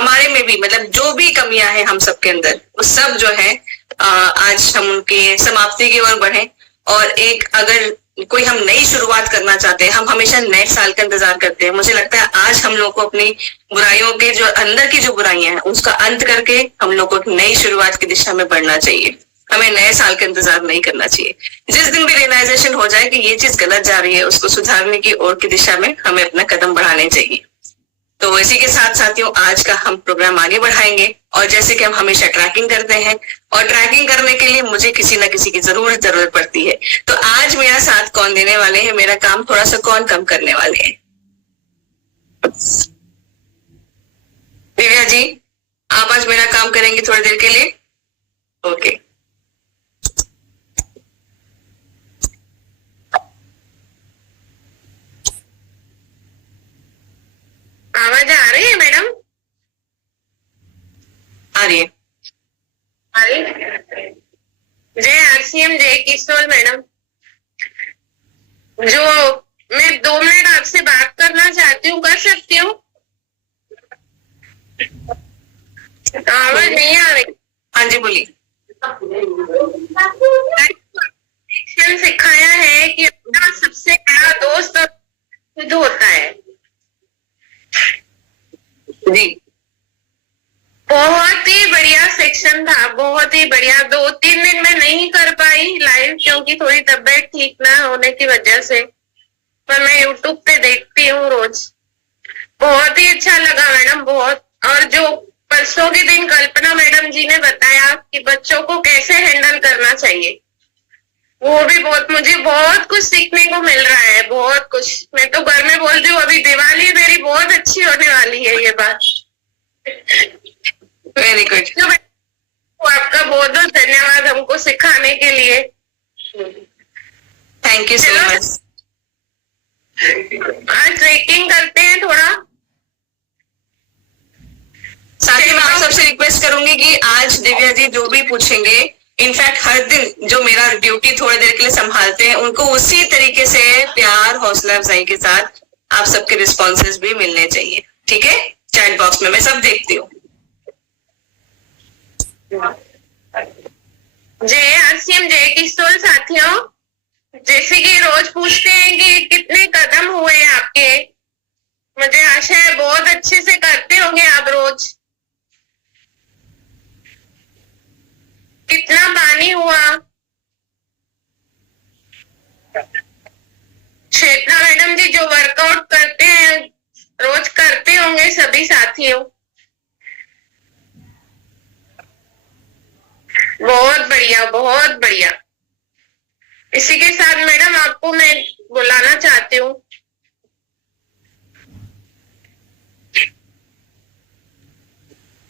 हमारे में भी मतलब जो भी कमियां हैं हम सबके अंदर, वो सब जो है आज हम उनके समाप्ति की ओर बढ़े। और एक अगर कोई हम नई शुरुआत करना चाहते हैं, हम हमेशा नए साल का इंतजार करते हैं, मुझे लगता है आज हम लोग को अपनी बुराइयों के जो अंदर की जो बुराइयां हैं उसका अंत करके हम लोग को एक नई शुरुआत की दिशा में बढ़ना चाहिए। हमें नए साल का इंतजार नहीं करना चाहिए। जिस दिन भी रियलाइजेशन हो जाए कि ये चीज गलत जा रही है, उसको सुधारने की ओर की दिशा में हमें अपना कदम बढ़ाने चाहिए। तो इसी के साथ साथियों आज का हम प्रोग्राम आगे बढ़ाएंगे। और जैसे कि हम हमेशा ट्रैकिंग करते हैं, और ट्रैकिंग करने के लिए मुझे किसी ना किसी की जरूरत पड़ती है। तो आज मेरा साथ कौन देने वाले हैं, मेरा काम थोड़ा सा कौन कम करने वाले हैं? दिव्या जी, आप आज मेरा काम करेंगे थोड़ी देर के लिए? ओके। आवाज आ रही है मैडम? आ रही है। जय आरसीएम, जय किशोर मैडम। जो मैं 2 मिनट आपसे बात करना चाहती हूँ, कर सकती हूँ? आवाज नहीं आ रही। हाँ जी बोलिए। सिखाया है कि अपना सबसे बड़ा दोस्त खुद होता है जी। बहुत ही बढ़िया सेक्शन था, बहुत ही बढ़िया। 2-3 दिन में नहीं कर पाई लाइव क्योंकि थोड़ी तबीयत ठीक ना होने की वजह से, पर मैं यूट्यूब पे देखती हूँ रोज। बहुत ही अच्छा लगा मैडम, बहुत। और जो परसों के दिन कल्पना मैडम जी ने बताया कि बच्चों को कैसे हैंडल करना चाहिए, वो भी मुझे बहुत कुछ सीखने को मिल रहा है, बहुत कुछ। मैं तो घर में बोलती हूँ अभी दिवाली मेरी बहुत अच्छी होने वाली है, ये बात। Very good. तो आपका बहुत बहुत धन्यवाद हमको सिखाने के लिए। Thank you so much. आज ट्रेकिंग करते हैं थोड़ा। साथ ही मैं आप सबसे रिक्वेस्ट करूंगी कि आज दिव्या जी जो भी पूछेंगे, इनफैक्ट हर दिन जो मेरा ड्यूटी थोड़ी देर के लिए संभालते हैं, उनको उसी तरीके से प्यार हौसला अफजाई के साथ आप सबके रिस्पॉन्सेज भी मिलने चाहिए। ठीक है? चैट बॉक्स में मैं सब देखती हूँ। जय आरसीएम, जय किशोर साथियों। जैसे कि रोज पूछते हैं कि कितने कदम हुए आपके, मुझे आशा है बहुत अच्छे से करते होंगे आप रोज। कितना पानी हुआ? श्वेता मैडम जी जो वर्कआउट करते हैं रोज करते होंगे सभी साथियों। बहुत बढ़िया, बहुत बढ़िया। इसी के साथ मैडम आपको मैं बुलाना चाहती हूँ।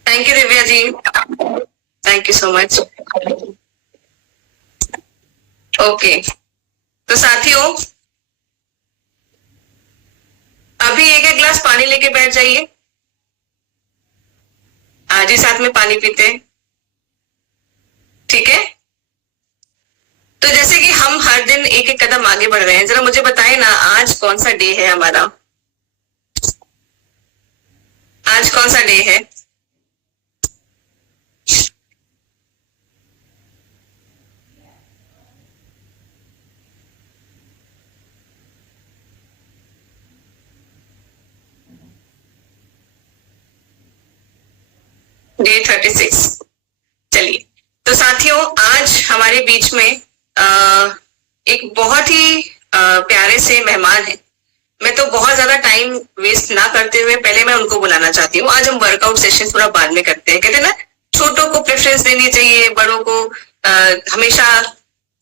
Thank you Divya ji, thank you so much. Okay, तो साथियों अभी एक गिलास पानी लेके बैठ जाइए। आज ही साथ में पानी पीते हैं, ठीक है? तो जैसे कि हम हर दिन एक एक कदम आगे बढ़ रहे हैं, जरा मुझे बताएं ना आज कौन सा डे है हमारा? आज कौन सा डे है? डे 36। चलिए, तो साथियों आज हमारे बीच में एक बहुत ही प्यारे से मेहमान है। मैं तो बहुत ज्यादा टाइम वेस्ट ना करते हुए पहले मैं उनको बुलाना चाहती हूँ। आज हम वर्कआउट सेशन थोड़ा बाद में करते हैं। कहते हैं ना छोटों को प्रेफरेंस देनी चाहिए, बड़ों को हमेशा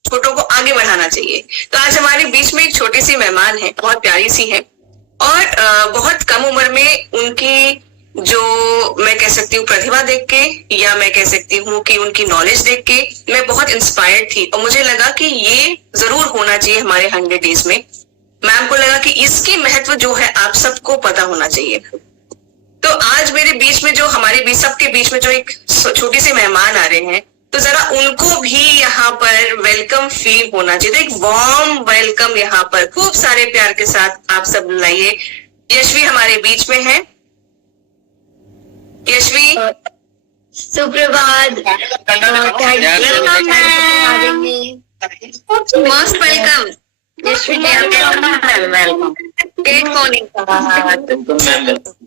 छोटों को आगे बढ़ाना चाहिए। तो आज हमारे बीच में एक छोटी सी मेहमान है, बहुत प्यारी सी है, और बहुत कम उम्र में उनकी जो मैं कह सकती हूँ प्रतिभा देख के, या मैं कह सकती हूँ कि उनकी नॉलेज देख के मैं बहुत इंस्पायर्ड थी, और मुझे लगा कि ये जरूर होना चाहिए हमारे 100 डेज में। मैम को लगा कि इसकी महत्व जो है आप सबको पता होना चाहिए। तो आज मेरे बीच में जो हमारे बीच सबके बीच में जो एक छोटी सी मेहमान आ रहे हैं, तो जरा उनको भी यहाँ पर वेलकम फील होना चाहिए। तो एक वार्म वेलकम यहाँ पर खूब सारे प्यार के साथ आप सब लाइए। यशवी हमारे बीच में है। यशवी सुप्रभात। Most welcome Yashvi ji, welcome. Great morning. Welcome.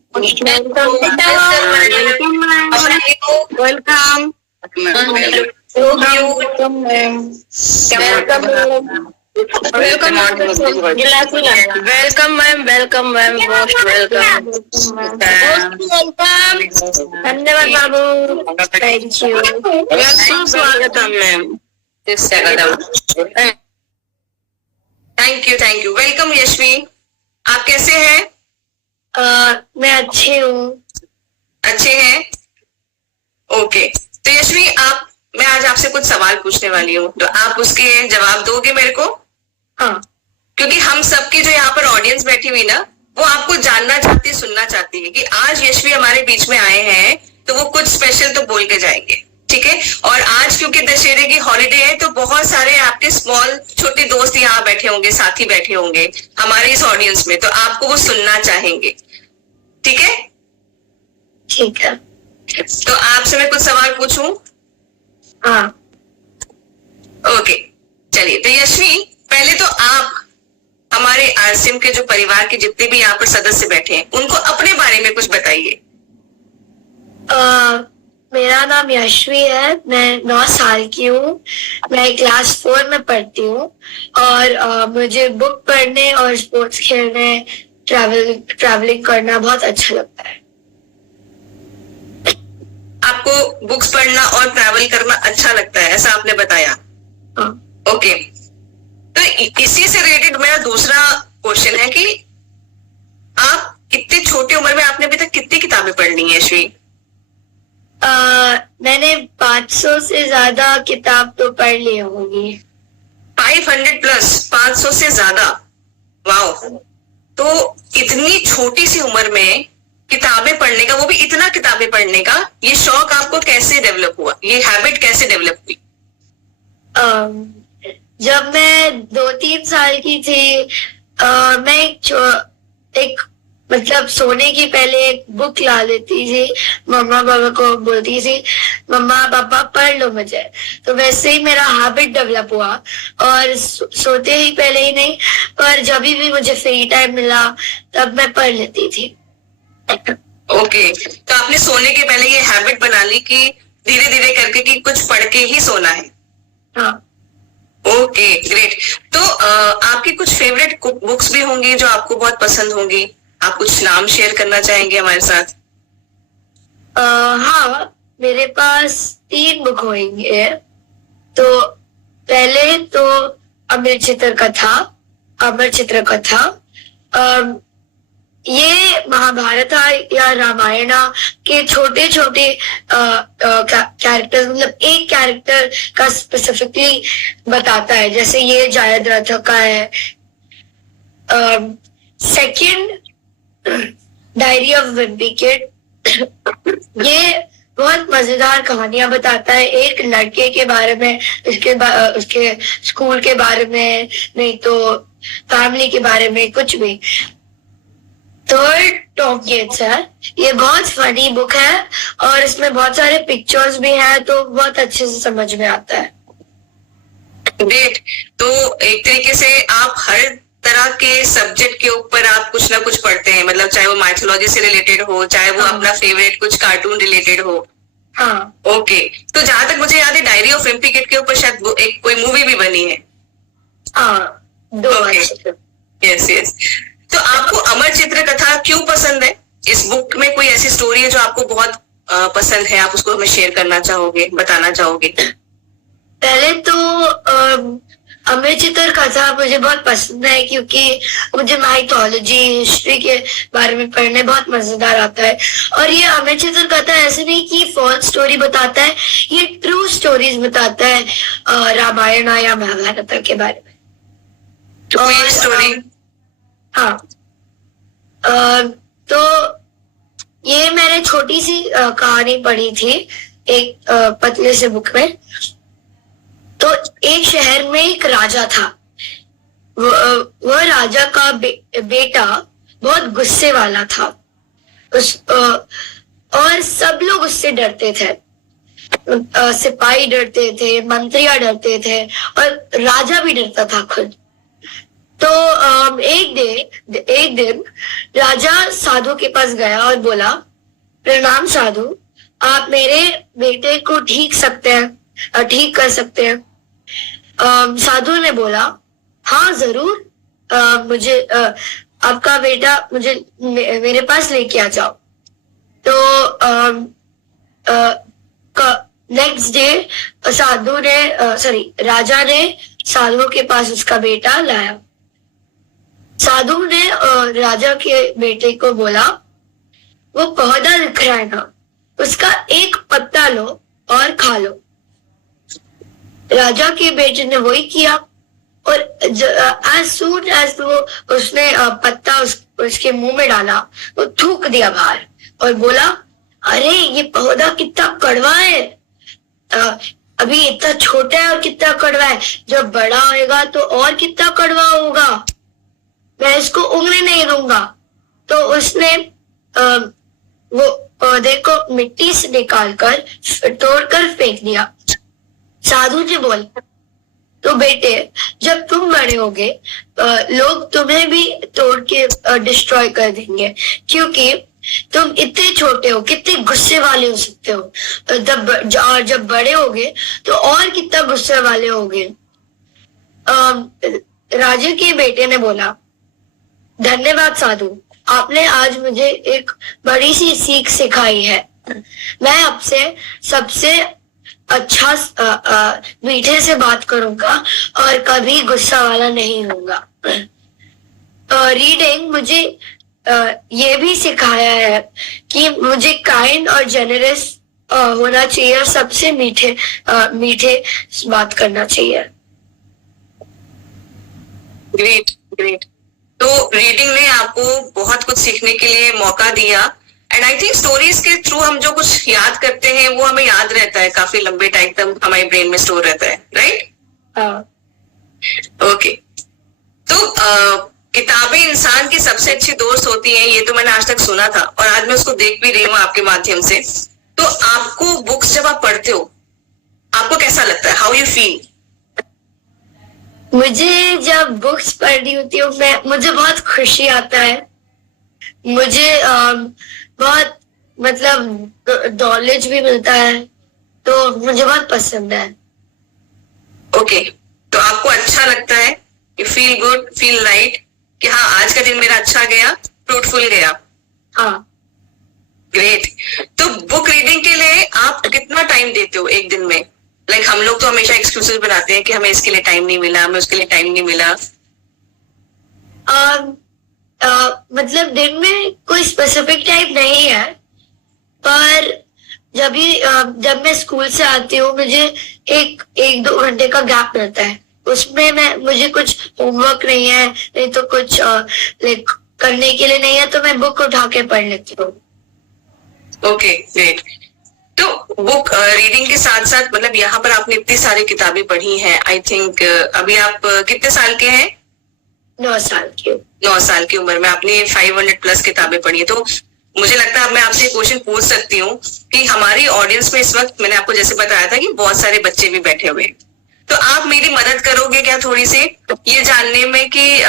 Welcome ma'am, welcome ma'am, most welcome. धन्यवाद बाबू, थैंक यू। स्वागतम मैम। Thank you. वेलकम यशवी, आप कैसे हैं? मैं अच्छी हूँ। अच्छे हैं, ओके। तो यशवी, मैं आज आपसे कुछ सवाल पूछने वाली हूँ, तो आप उसके जवाब दोगे मेरे को? हाँ। क्योंकि हम सबकी जो यहाँ पर ऑडियंस बैठी हुई ना, वो आपको जानना चाहती है, सुनना चाहती है कि आज यशवी हमारे बीच में आए हैं तो वो कुछ स्पेशल तो बोल के जाएंगे, ठीक है? और आज क्योंकि दशहरे की हॉलीडे है तो बहुत सारे आपके स्मॉल छोटे दोस्त यहाँ बैठे होंगे, साथी बैठे होंगे हमारे इस ऑडियंस में, तो आपको वो सुनना चाहेंगे, ठीक है? ठीक है। तो आपसे मैं कुछ सवाल पूछूं? हाँ। ओके, चलिए। तो यशवी, पहले तो आप हमारे आरसीएम के जो परिवार के जितने भी यहाँ पर सदस्य बैठे हैं उनको अपने बारे में कुछ बताइए। मेरा नाम यशवी है, मैं 9 साल की हूँ, मैं क्लास 4 में पढ़ती हूँ और मुझे बुक पढ़ने और स्पोर्ट्स खेलने, ट्रैवलिंग करना बहुत अच्छा लगता है। आपको बुक्स पढ़ना और ट्रैवल करना अच्छा लगता है, ऐसा आपने बताया? हाँ। ओके, तो इसी से रिलेटेड मेरा दूसरा क्वेश्चन है कि आप इतनी छोटी उम्र में आपने अभी तक कितनी किताबें पढ़ ली हैं यशवी? मैंने 500 से ज्यादा किताब तो पढ़ ली होंगी। 500 प्लस, 500 से ज्यादा, वाओ। तो इतनी छोटी सी उम्र में किताबें पढ़ने का, वो भी इतना किताबें पढ़ने का, ये शौक आपको कैसे डेवलप हुआ? ये हैबिट कैसे डेवलप हुई? जब मैं 2-3 साल की थी, मैं एक मतलब सोने की पहले एक बुक ला लेती थी, मम्मा पापा को बोलती थी मम्मा पापा पढ़ लो मुझे, तो वैसे ही मेरा हैबिट डेवलप हुआ और सोते ही पहले ही नहीं, पर जब भी मुझे फ्री टाइम मिला तब मैं पढ़ लेती थी। ओके, तो आपने सोने के पहले ये हैबिट बना ली कि धीरे धीरे करके कि कुछ पढ़ के ही सोना है। हाँ। Okay, great. तो आपकी कुछ फेवरेट बुक्स भी होंगी जो आपको बहुत पसंद होंगी, आप कुछ नाम शेयर करना चाहेंगे हमारे साथ? हाँ, मेरे पास 3 बुक होंगे। तो पहले तो अमर चित्र कथा, ये महाभारत या रामायण के छोटे छोटे कैरेक्टर्स, मतलब एक कैरेक्टर का स्पेसिफिकली बताता है, जैसे ये जयद्रथ का है। Second, diary of Wimpy kid, ये बहुत मजेदार कहानियां बताता है, एक लड़के के बारे में, उसके स्कूल के बारे में, नहीं तो फैमिली के बारे में, कुछ भी। थर्ड, टॉम गेट्स है, ये बहुत फनी बुक है और इसमें बहुत सारे पिक्चर्स भी हैं, तो बहुत अच्छे से समझ में आता है। ग्रेट। तो एक तरीके से आप हर तरह के सब्जेक्ट के ऊपर आप कुछ ना कुछ पढ़ते हैं, मतलब चाहे वो माइथोलॉजी से रिलेटेड हो, चाहे वो अपना फेवरेट कुछ कार्टून रिलेटेड हो। हाँ। ओके, तो जहां तक मुझे याद है डायरी ऑफ विम्पी किड के ऊपर शायद एक कोई मूवी भी बनी है। हाँ, 2 यस। तो आपको अमर चित्र कथा क्यों पसंद है? इस बुक में कोई ऐसी स्टोरी है जो आपको बहुत पसंद है, आप उसको हमें शेयर करना चाहोगे, बताना चाहोगे? पहले तो अमर चित्र कथा मुझे बहुत पसंद है क्योंकि मुझे माइथोलॉजी, हिस्ट्री के बारे में पढ़ने बहुत मजेदार आता है। और ये अमर चित्र कथा ऐसे नहीं कि फॉल्स स्टोरी बताता है, ये ट्रू स्टोरीज बताता है रामायण या महाभारत के बारे में। तो कोई स्टोरी? हाँ, तो ये मैंने छोटी सी कहानी पढ़ी थी एक पतले से बुक में। तो एक शहर में एक राजा था, वह राजा का बेटा बहुत गुस्से वाला था। और सब लोग उससे डरते थे। सिपाही डरते थे, मंत्रियां डरते थे और राजा भी डरता था खुद। तो एक दिन राजा साधु के पास गया और बोला, प्रणाम साधु, आप मेरे बेटे को ठीक कर सकते हैं? साधु ने बोला, हाँ जरूर, मुझे आपका बेटा मेरे पास लेके आ जाओ। तो नेक्स्ट डे राजा ने साधु के पास उसका बेटा लाया। साधु ने राजा के बेटे को बोला, वो पौधा दिख रहा है ना, उसका एक पत्ता लो और खा लो। राजा के बेटे ने वही किया और as soon as उसने पत्ता उसके मुंह में डाला, वो थूक दिया बाहर और बोला, अरे ये पौधा कितना कड़वा है, अभी इतना छोटा है और कितना कड़वा है, जब बड़ा होएगा तो और कितना कड़वा होगा, मैं इसको उंगली नहीं दूंगा। तो उसने वो पौधे को मिट्टी से निकालकर तोड़कर फेंक दिया। साधु जी बोले, तो बेटे जब तुम बड़े होगे लोग तुम्हें भी तोड़ के डिस्ट्रॉय कर देंगे, क्योंकि तुम इतने छोटे हो, कितने गुस्से वाले हो सकते हो। जब बड़े होगे तो और कितना गुस्से वाले होगे। राजा के बेटे ने बोला, धन्यवाद साधु, आपने आज मुझे एक बड़ी सी सीख सिखाई है। मैं आपसे सबसे अच्छा मीठे से बात करूंगा और कभी गुस्सा वाला नहीं होऊंगा। रीडिंग मुझे ये भी सिखाया है कि मुझे काइंड और जेनरस होना चाहिए और सबसे मीठे बात करना चाहिए। Great great. तो रीडिंग ने आपको बहुत कुछ सीखने के लिए मौका दिया एंड आई थिंक स्टोरीज के थ्रू हम जो कुछ याद करते हैं वो हमें याद रहता है, काफी लंबे टाइम तक हमारे ब्रेन में स्टोर रहता है, राइट? ओके। तो किताबें इंसान की सबसे अच्छी दोस्त होती हैं, ये तो मैंने आज तक सुना था और आज मैं उसको देख भी रही हूँ आपके माध्यम से। तो आपको बुक्स जब आप पढ़ते हो आपको कैसा लगता है? How you feel? मुझे जब बुक्स पढ़नी होती है मुझे बहुत खुशी आता है, मुझे बहुत मतलब नॉलेज भी मिलता है, तो मुझे बहुत पसंद है। ओके, तो आपको अच्छा लगता है, you feel good, feel right कि हाँ आज का दिन मेरा अच्छा गया, फ्रूटफुल गया। हाँ, ग्रेट। तो बुक रीडिंग के लिए आप कितना टाइम देते हो एक दिन में? लाइक हम लोग तो हमेशा एक्सक्यूजेस बनाते हैं कि हमें इसके लिए टाइम नहीं मिला, हमें उसके लिए टाइम नहीं मिला। मतलब दिन में कोई स्पेसिफिक टाइम नहीं है, पर जब मैं स्कूल से आती हूँ मुझे एक 2 घंटे का गैप मिलता है, उसमें मुझे कुछ होमवर्क नहीं है, नहीं तो कुछ लाइक करने के लिए नहीं है, तो मैं बुक उठा के पढ़ लेती हूँ। Okay, great. तो बुक रीडिंग के साथ साथ मतलब यहाँ पर आपने इतनी सारी किताबें पढ़ी हैं, आई थिंक अभी आप कितने साल के हैं? 9 साल की। 9 साल की उम्र में आपने 500 प्लस किताबें पढ़ी है। तो मुझे लगता है अब मैं आपसे क्वेश्चन पूछ सकती हूँ कि हमारी ऑडियंस में इस वक्त, मैंने आपको जैसे बताया था कि बहुत सारे बच्चे भी बैठे हुए हैं, तो आप मेरी मदद करोगे क्या थोड़ी सी ये जानने में कि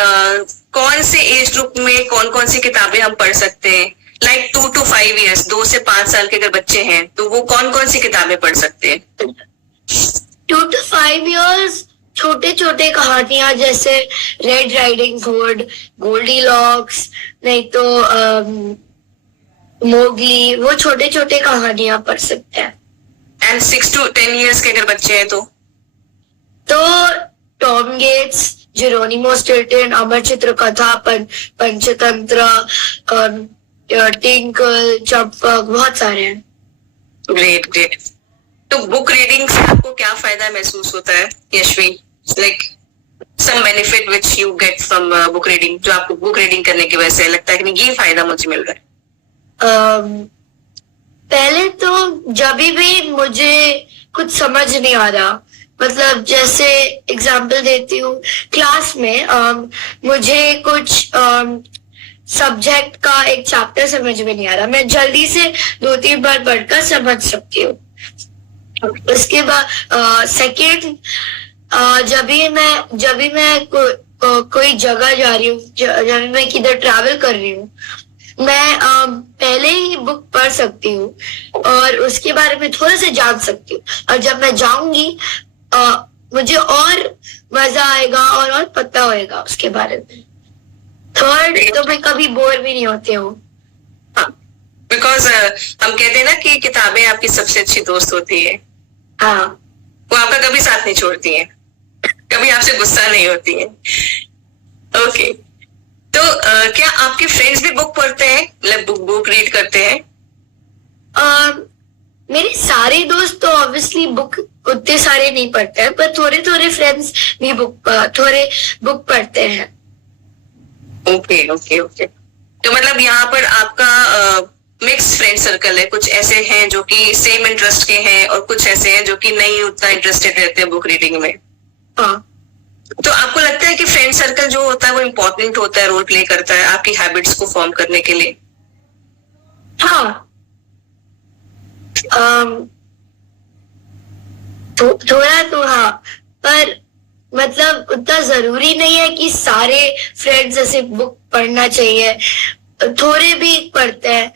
कौन से एज ग्रुप में कौन कौन सी किताबें हम पढ़ सकते हैं? लाइक 2 to 5 years, 2 से 5 साल के अगर बच्चे हैं तो वो कौन कौन सी किताबें पढ़ सकते हैं? 2 to 5 years छोटे छोटे कहानियां जैसे red riding hood, Goldilocks, नहीं तो मोगली, वो छोटे छोटे कहानियां पढ़ सकते हैं। एंड 6 to 10 years के अगर बच्चे हैं तो Tom Gates, Geronimo Stilton, Amar Chitra Katha, Panchatantra, Tinkle, Champak, बहुत सारे हैं। Great great. तो बुक रीडिंग से आपको क्या फायदा महसूस होता है Yashvi? Like some benefit which you get from book reading, जो आपको बुक रीडिंग करने की वजह से लगता है कि ये फायदा मुझे मिल रहा है? पहले तो जब भी मुझे कुछ समझ नहीं आ रहा, मतलब जैसे एग्जाम्पल देती हूँ, क्लास में मुझे कुछ सब्जेक्ट का एक चैप्टर समझ में नहीं आ रहा, मैं जल्दी से 2-3 बार पढ़कर समझ सकती हूँ। उसके बाद सेकेंड, जब भी मैं कोई जगह जा रही हूँ, जब मैं किधर ट्रैवल कर रही हूँ, मैं पहले ही बुक पढ़ सकती हूँ और उसके बारे में थोड़ा सा जान सकती हूँ, और जब मैं जाऊंगी मुझे और मजा आएगा और पता होएगा उसके बारे में। थर्ड, तो मैं कभी बोर भी नहीं होती हूँ। बिकॉज हम कहते हैं ना कि किताबें आपकी सबसे अच्छी दोस्त होती है। हाँ, वो आपका कभी साथ नहीं छोड़ती है, कभी आपसे गुस्सा नहीं होती है। ओके, तो क्या आपके फ्रेंड्स भी बुक पढ़ते हैं, मतलब बुक रीड करते हैं? मेरे सारे दोस्त तो ऑब्वियसली बुक उतने सारे नहीं पढ़ते हैं, पर थोड़े फ्रेंड्स भी थोड़े बुक पढ़ते हैं। ओके ओके ओके, तो मतलब यहाँ पर आपका मिक्स फ्रेंड सर्कल है, कुछ ऐसे हैं जो कि सेम इंटरेस्ट के हैं और कुछ ऐसे हैं जो कि नहीं उतना इंटरेस्टेड रहते हैं बुक रीडिंग में। हाँ, तो आपको लगता है कि फ्रेंड सर्कल जो होता है वो इम्पोर्टेंट होता है, रोल प्ले करता है आपकी हैबिट्स को फॉर्म करने के लिए? हाँ, थोड़ा तो हाँ, पर मतलब उतना जरूरी नहीं है कि सारे फ्रेंड्स ऐसे बुक पढ़ना चाहिए, थोड़े भी पढ़ते हैं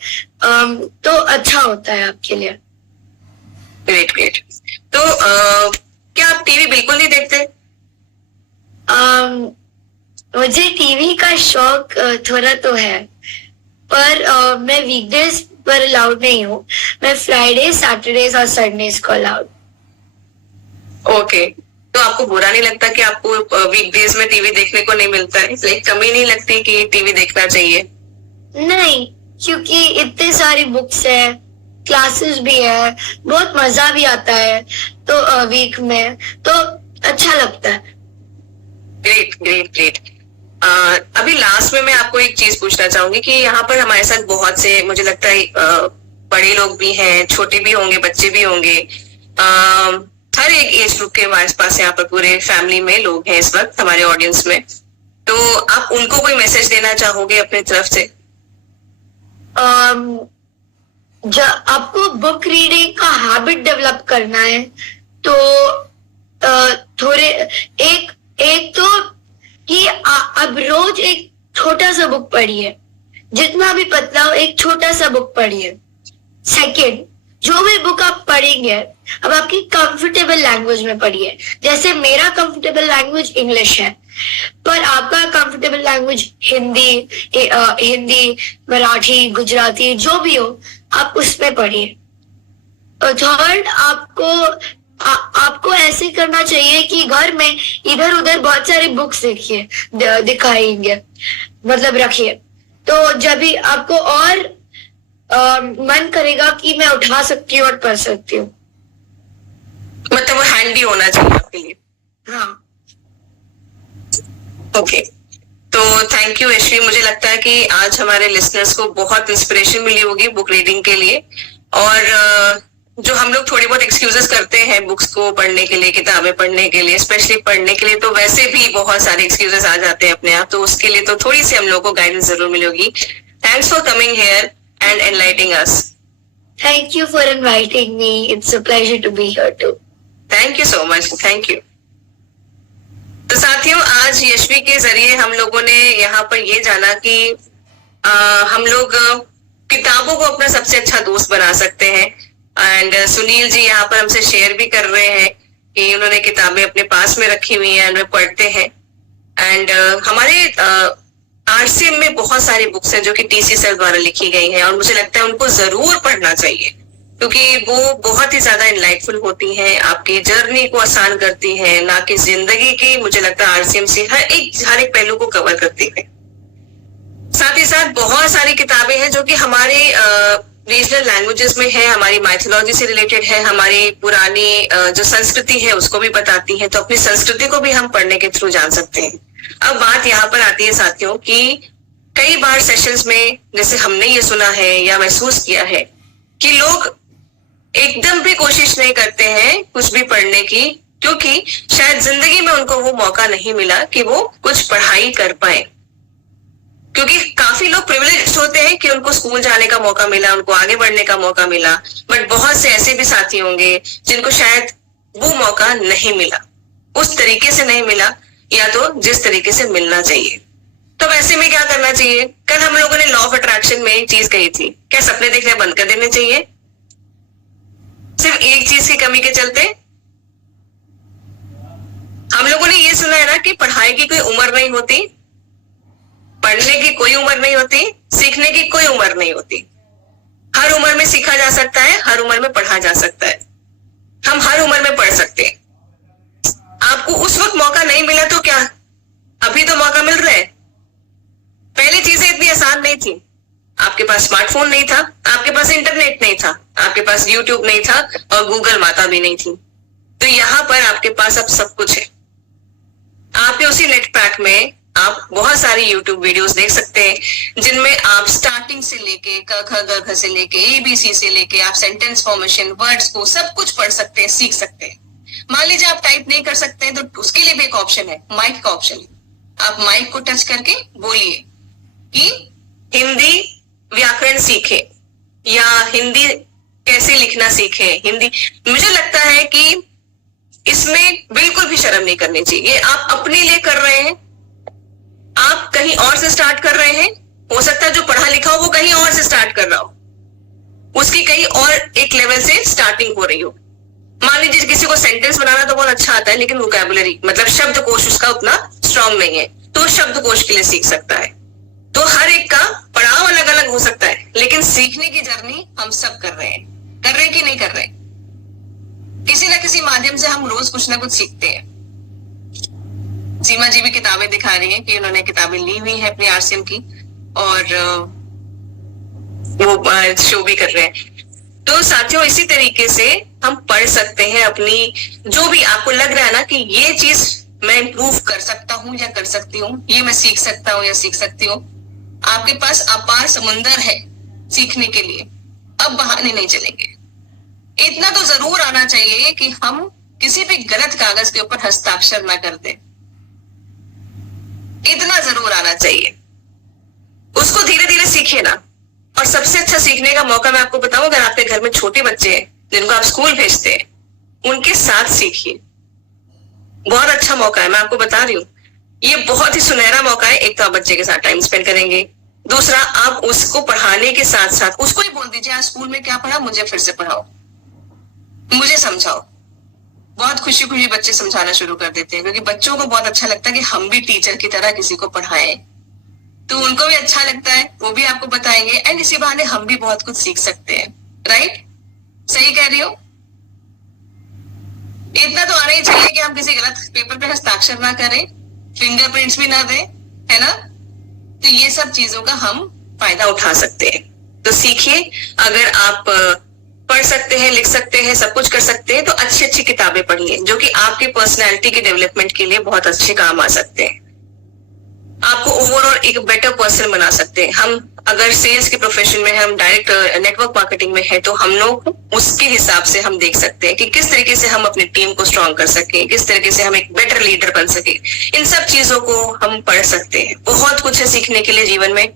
तो अच्छा होता है आपके लिए। Great great. तो क्या आप टीवी बिल्कुल नहीं देखते? मुझे टीवी का शौक थोड़ा तो है, पर मैं वीकडेज पर अलाउड नहीं हूँ, मैं फ्राइडे, सैटरडेज और संडेज को अलाउड। ओके, तो आपको बुरा नहीं लगता कि आपको वीकडेज में टीवी देखने को नहीं मिलता है? लाइक कमी नहीं लगती कि टीवी देखना चाहिए? नहीं, क्योंकि इतने सारी बुक्स है, क्लासेस भी है, बहुत मजा भी आता है, तो वीक में तो अच्छा लगता है। Great great great. अभी लास्ट में मैं आपको एक चीज पूछना चाहूंगी कि यहाँ पर हमारे साथ बहुत से, मुझे लगता है बड़े लोग भी हैं, छोटे भी होंगे, बच्चे भी होंगे, हर एक एज ग्रुप के हमारे पास यहाँ पर पूरे फैमिली में लोग हैं इस वक्त हमारे ऑडियंस में। तो आप उनको कोई मैसेज देना चाहोगे अपनी तरफ से? आपको बुक रीडिंग का हैबिट डेवलप करना है तो थोड़े एक तो कि अब रोज एक छोटा सा बुक पढ़िए, जितना भी पतला हो एक छोटा सा बुक पढ़िए। सेकंड, जो भी बुक आप पढ़ेंगे अब आपकी कंफर्टेबल लैंग्वेज में पढ़िए, जैसे मेरा कंफर्टेबल लैंग्वेज इंग्लिश है, पर आपका कंफर्टेबल लैंग्वेज हिंदी, मराठी, गुजराती, जो भी हो आप उसमें पढ़िए। थर्ड, आपको ऐसे करना चाहिए कि घर में इधर उधर बहुत सारे बुक्स दिखाएंगे, मतलब रखिए, तो जब भी आपको और मन करेगा कि मैं उठा सकती हूँ और पढ़ सकती हूँ। मतलब वो हैंडी होना चाहिए आपके लिए। हाँ, ओके, तो थैंक यू यशवी। मुझे लगता है कि आज हमारे लिसनर्स को बहुत इंस्पिरेशन मिली होगी बुक रीडिंग के लिए, और जो हम लोग थोड़ी बहुत एक्सक्यूजेस करते हैं बुक्स को पढ़ने के लिए, किताबें पढ़ने के लिए, स्पेशली पढ़ने के लिए, तो वैसे भी बहुत सारे एक्सक्यूजेस आ जाते हैं अपने आप, तो उसके लिए तो थोड़ी सी हम लोग को गाइडेंस जरूर मिलेगी। Thanks for coming here and enlightening us. Thank you for inviting me. It's a pleasure to be here too. Thank you so much. Thank you. तो साथियों, आज यशवी के जरिए हम लोगों ने यहाँ पर ये जाना कि हम लोग किताबों को अपना सबसे अच्छा दोस्त बना सकते हैं, एंड सुनील जी यहाँ पर हमसे शेयर भी कर रहे हैं कि उन्होंने किताबें अपने पास में रखी हुई हैं, वे पढ़ते हैं, एंड हमारे आरसीएम में बहुत सारी बुक्स हैं जो कि टीसी सर द्वारा लिखी गई हैं, और मुझे लगता है उनको जरूर पढ़ना चाहिए क्योंकि वो बहुत ही ज्यादा इनलाइटफुल होती हैं, आपकी जर्नी को आसान करती हैं, ना कि जिंदगी की, मुझे लगता है आरसीएम से हर एक पहलू को कवर करती है। साथ ही साथ बहुत सारी किताबें हैं जो कि हमारे रीजनल लैंग्वेजेस में है, हमारी माइथोलॉजी से रिलेटेड है, हमारी पुरानी जो संस्कृति है उसको भी बताती है, तो अपनी संस्कृति को भी हम पढ़ने के थ्रू जान सकते हैं। अब बात यहाँ पर आती है साथियों कि कई बार सेशंस में जैसे हमने ये सुना है या महसूस किया है कि लोग एकदम भी कोशिश नहीं करते हैं कुछ भी पढ़ने की, क्योंकि शायद जिंदगी में उनको वो मौका नहीं मिला कि वो कुछ पढ़ाई कर पाए। क्योंकि काफी लोग प्रिविलेज होते हैं कि उनको स्कूल जाने का मौका मिला, उनको आगे बढ़ने का मौका मिला, बट बहुत से ऐसे भी साथी होंगे जिनको शायद वो मौका नहीं मिला, उस तरीके से नहीं मिला, या तो जिस तरीके से मिलना चाहिए। तो वैसे में क्या करना चाहिए? कल हम लोगों ने लॉ ऑफ अट्रैक्शन में एक चीज कही थी, क्या सपने देखने बंद कर देने चाहिए सिर्फ एक चीज की कमी के चलते? हम लोगों ने ये सुना है ना कि पढ़ाई की कोई उम्र नहीं होती, पढ़ने की कोई उम्र नहीं होती, सीखने की कोई उम्र नहीं होती। हर उम्र में सीखा जा सकता है, हर उम्र में पढ़ा जा सकता है, हम हर उम्र में पढ़ सकते हैं। आपको उस वक्त मौका नहीं मिला तो क्या, अभी तो मौका मिल रहा है। पहले चीजें इतनी आसान नहीं थी, आपके पास स्मार्टफोन नहीं था, आपके पास इंटरनेट नहीं था, आपके पास यूट्यूब नहीं था और गूगल माता भी नहीं थी। तो यहाँ पर आपके पास अब सब कुछ है। आपके उसी नेट पैक में आप बहुत सारी यूट्यूब वीडियोस देख सकते हैं जिनमें आप स्टार्टिंग से लेके क ख ग घ से लेके ABC से लेके आप सेंटेंस फॉर्मेशन, वर्ड्स को सब कुछ पढ़ सकते हैं, सीख सकते हैं। मान लीजिए आप टाइप नहीं कर सकते हैं तो उसके लिए भी एक ऑप्शन है, माइक का ऑप्शन है। आप माइक को टच करके बोलिए कि हिंदी व्याकरण सीखे या हिंदी कैसे लिखना सीखे। हिंदी, मुझे लगता है कि इसमें बिल्कुल भी शर्म नहीं करनी चाहिए। आप अपने लिए कर रहे हैं, आप कहीं और से स्टार्ट कर रहे हैं, हो सकता है जो पढ़ा लिखा हो वो कहीं और से स्टार्ट कर रहा हो, उसकी कहीं और एक लेवल से स्टार्टिंग हो रही हो। मान लीजिए किसी को सेंटेंस बनाना तो बहुत अच्छा आता है लेकिन वोकैबुलरी मतलब शब्दकोश उसका उतना स्ट्रांग नहीं है, तो शब्दकोश के लिए सीख सकता है। तो हर एक का पड़ाव अलग अलग हो सकता है, लेकिन सीखने की जर्नी हम सब कर रहे हैं कि नहीं कर रहे? किसी ना किसी माध्यम से हम रोज कुछ ना कुछ सीखते हैं। सीमा जी भी किताबें दिखा रही हैं कि उन्होंने किताबें ली हुई है अपनी RCM की और वो शो भी कर रहे हैं। तो साथियों, इसी तरीके से हम पढ़ सकते हैं अपनी, जो भी आपको लग रहा है ना कि ये चीज मैं इंप्रूव कर सकता हूँ या कर सकती हूँ, ये मैं सीख सकता हूँ या सीख सकती हूँ, आपके पास अपार समुंदर है सीखने के लिए। अब बहाने नहीं चलेंगे। इतना तो जरूर आना चाहिए कि हम किसी भी गलत कागज के ऊपर हस्ताक्षर ना कर दें, इतना जरूर आना चाहिए। उसको धीरे धीरे सीखिए ना। और सबसे अच्छा सीखने का मौका मैं आपको बताऊं, अगर आपके घर में छोटे बच्चे हैं जिनको आप स्कूल भेजते हैं, उनके साथ सीखिए। बहुत अच्छा मौका है, मैं आपको बता रही हूँ, ये बहुत ही सुनहरा मौका है। एक तो आप बच्चे के साथ टाइम स्पेंड करेंगे, दूसरा आप उसको पढ़ाने के साथ साथ उसको ही बोल दीजिए आज स्कूल में क्या पढ़ा, मुझे फिर से पढ़ाओ, मुझे समझाओ। बहुत खुशी खुशी बच्चे समझाना शुरू कर देते हैं, क्योंकि बच्चों को बहुत अच्छा लगता है कि हम भी टीचर की तरह किसी को पढ़ाएं, तो उनको भी अच्छा लगता है, वो भी आपको बताएंगे एंड इसी बहाने हम भी बहुत कुछ सीख सकते हैं। राइट? सही कह रही हो? इतना तो आना ही चाहिए कि हम किसी गलत पेपर पे हस्ताक्षर ना करें, फिंगरप्रिंट्स भी ना दें, है ना? तो ये सब चीजों का हम फायदा उठा सकते हैं। तो सीखिए। अगर आप पढ़ सकते हैं, लिख सकते हैं, सब कुछ कर सकते हैं, तो अच्छी अच्छी किताबें पढ़िए जो कि आपकी पर्सनैलिटी के डेवलपमेंट के लिए बहुत अच्छे काम आ सकते हैं, आपको ओवरऑल एक बेटर पर्सन बना सकते हैं। हम अगर सेल्स के प्रोफेशन में, हम डायरेक्ट नेटवर्क मार्केटिंग में है, तो हम लोग उसके हिसाब से हम देख सकते हैं कि किस तरीके से हम अपनी टीम को स्ट्रांग कर सके, किस तरीके से हम एक बेटर लीडर बन सके। इन सब चीजों को हम पढ़ सकते हैं। बहुत कुछ है सीखने के लिए जीवन में।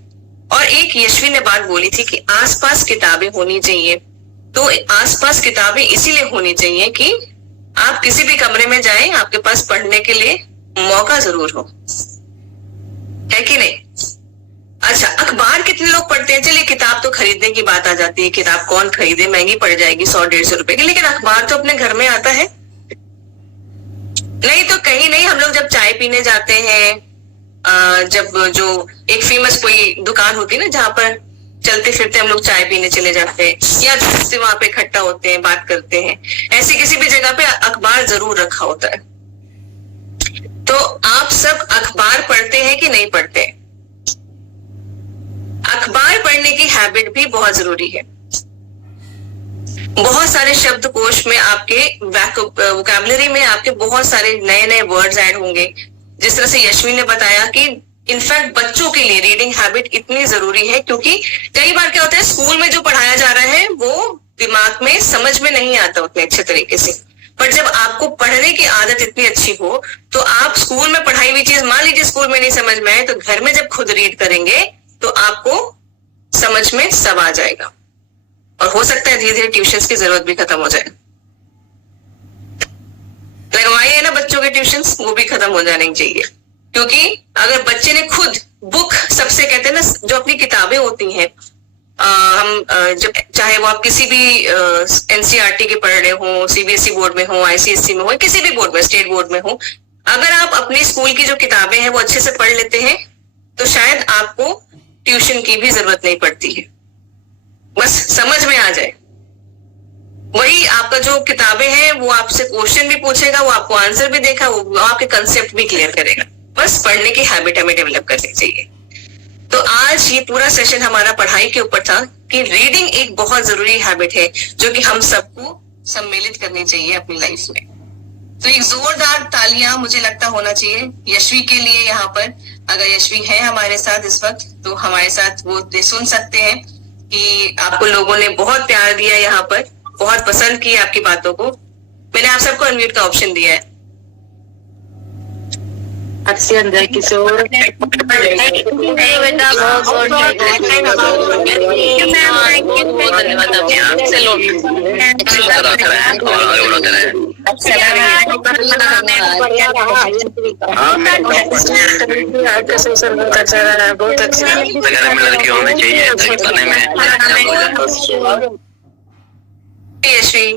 और एक यशवी ने बात बोली थी कि आसपास किताबें होनी चाहिए। तो आसपास किताबें इसीलिए होनी चाहिए कि आप किसी भी कमरे में जाएं, आपके पास पढ़ने के लिए मौका जरूर हो, है कि नहीं? अच्छा, अखबार कितने लोग पढ़ते हैं? चलिए, किताब तो खरीदने की बात आ जाती है, किताब कौन खरीदे, महंगी पड़ जाएगी 100-150 रुपए की, लेकिन अखबार तो अपने घर में आता है। नहीं तो कहीं नहीं, हम लोग जब चाय पीने जाते हैं, जब जो एक फेमस कोई दुकान होती है ना जहां पर चलते फिरते हम लोग चाय पीने चले जाते हैं, या दोस्त वहां पे इकट्ठा होते हैं, बात करते हैं, ऐसी किसी भी जगह पे अखबार जरूर रखा होता है। तो आप सब अखबार पढ़ते हैं कि नहीं पढ़ते? अखबार पढ़ने की हैबिट भी बहुत जरूरी है। बहुत सारे शब्दकोश में, आपके वोकैबुलरी में आपके बहुत सारे नए नए वर्ड्स ऐड होंगे। जिस तरह से यशवी ने बताया कि इनफैक्ट बच्चों के लिए रीडिंग हैबिट इतनी जरूरी है, क्योंकि कई बार क्या होता है, स्कूल में जो पढ़ाया जा रहा है वो दिमाग में समझ में नहीं आता उतने अच्छे तरीके से। बट जब आपको पढ़ने की आदत इतनी अच्छी हो तो आप स्कूल में पढ़ाई हुई चीज, मान लीजिए स्कूल में नहीं समझ में आए तो घर में जब खुद रीड करेंगे तो आपको समझ में सब आ जाएगा, और हो सकता है धीरे धीरे ट्यूशंस की जरूरत भी खत्म हो जाए। लगवाइए ना बच्चों के ट्यूशंस, वो भी खत्म हो जाने चाहिए, क्योंकि अगर बच्चे ने खुद बुक, सबसे कहते हैं ना जो अपनी किताबें होती हैं, हम जब चाहे वो आप किसी भी एनसीईआरटी के पढ़ रहे हो, सीबीएसई बोर्ड में हो, आईसीएसई में हो, किसी भी बोर्ड में, स्टेट बोर्ड में हो, अगर आप अपने स्कूल की जो किताबें हैं वो अच्छे से पढ़ लेते हैं तो शायद आपको ट्यूशन की भी जरूरत नहीं पड़ती है, बस समझ में आ जाए। वही आपका जो किताबें हैं वो आपसे क्वेश्चन भी पूछेगा, वो आपको आंसर भी देगा, वो आपके कंसेप्ट भी क्लियर करेगा। बस पढ़ने की हैबिट हमें डेवलप करनी चाहिए। तो आज ये पूरा सेशन हमारा पढ़ाई के ऊपर था कि रीडिंग एक बहुत जरूरी हैबिट है जो कि हम सबको सम्मिलित करनी चाहिए अपनी लाइफ में। तो एक जोरदार तालियां मुझे लगता होना चाहिए यशवी के लिए यहाँ पर। अगर यशवी है हमारे साथ इस वक्त तो हमारे साथ वो सुन सकते हैं कि आपको लोगों ने बहुत प्यार दिया, यहाँ पर बहुत पसंद की आपकी बातों को। मैंने आप सबको अनम्यूट का ऑप्शन दिया है। अच्छे अंदर किशोर बहुत अच्छे लड़के होने चाहिए यशवी,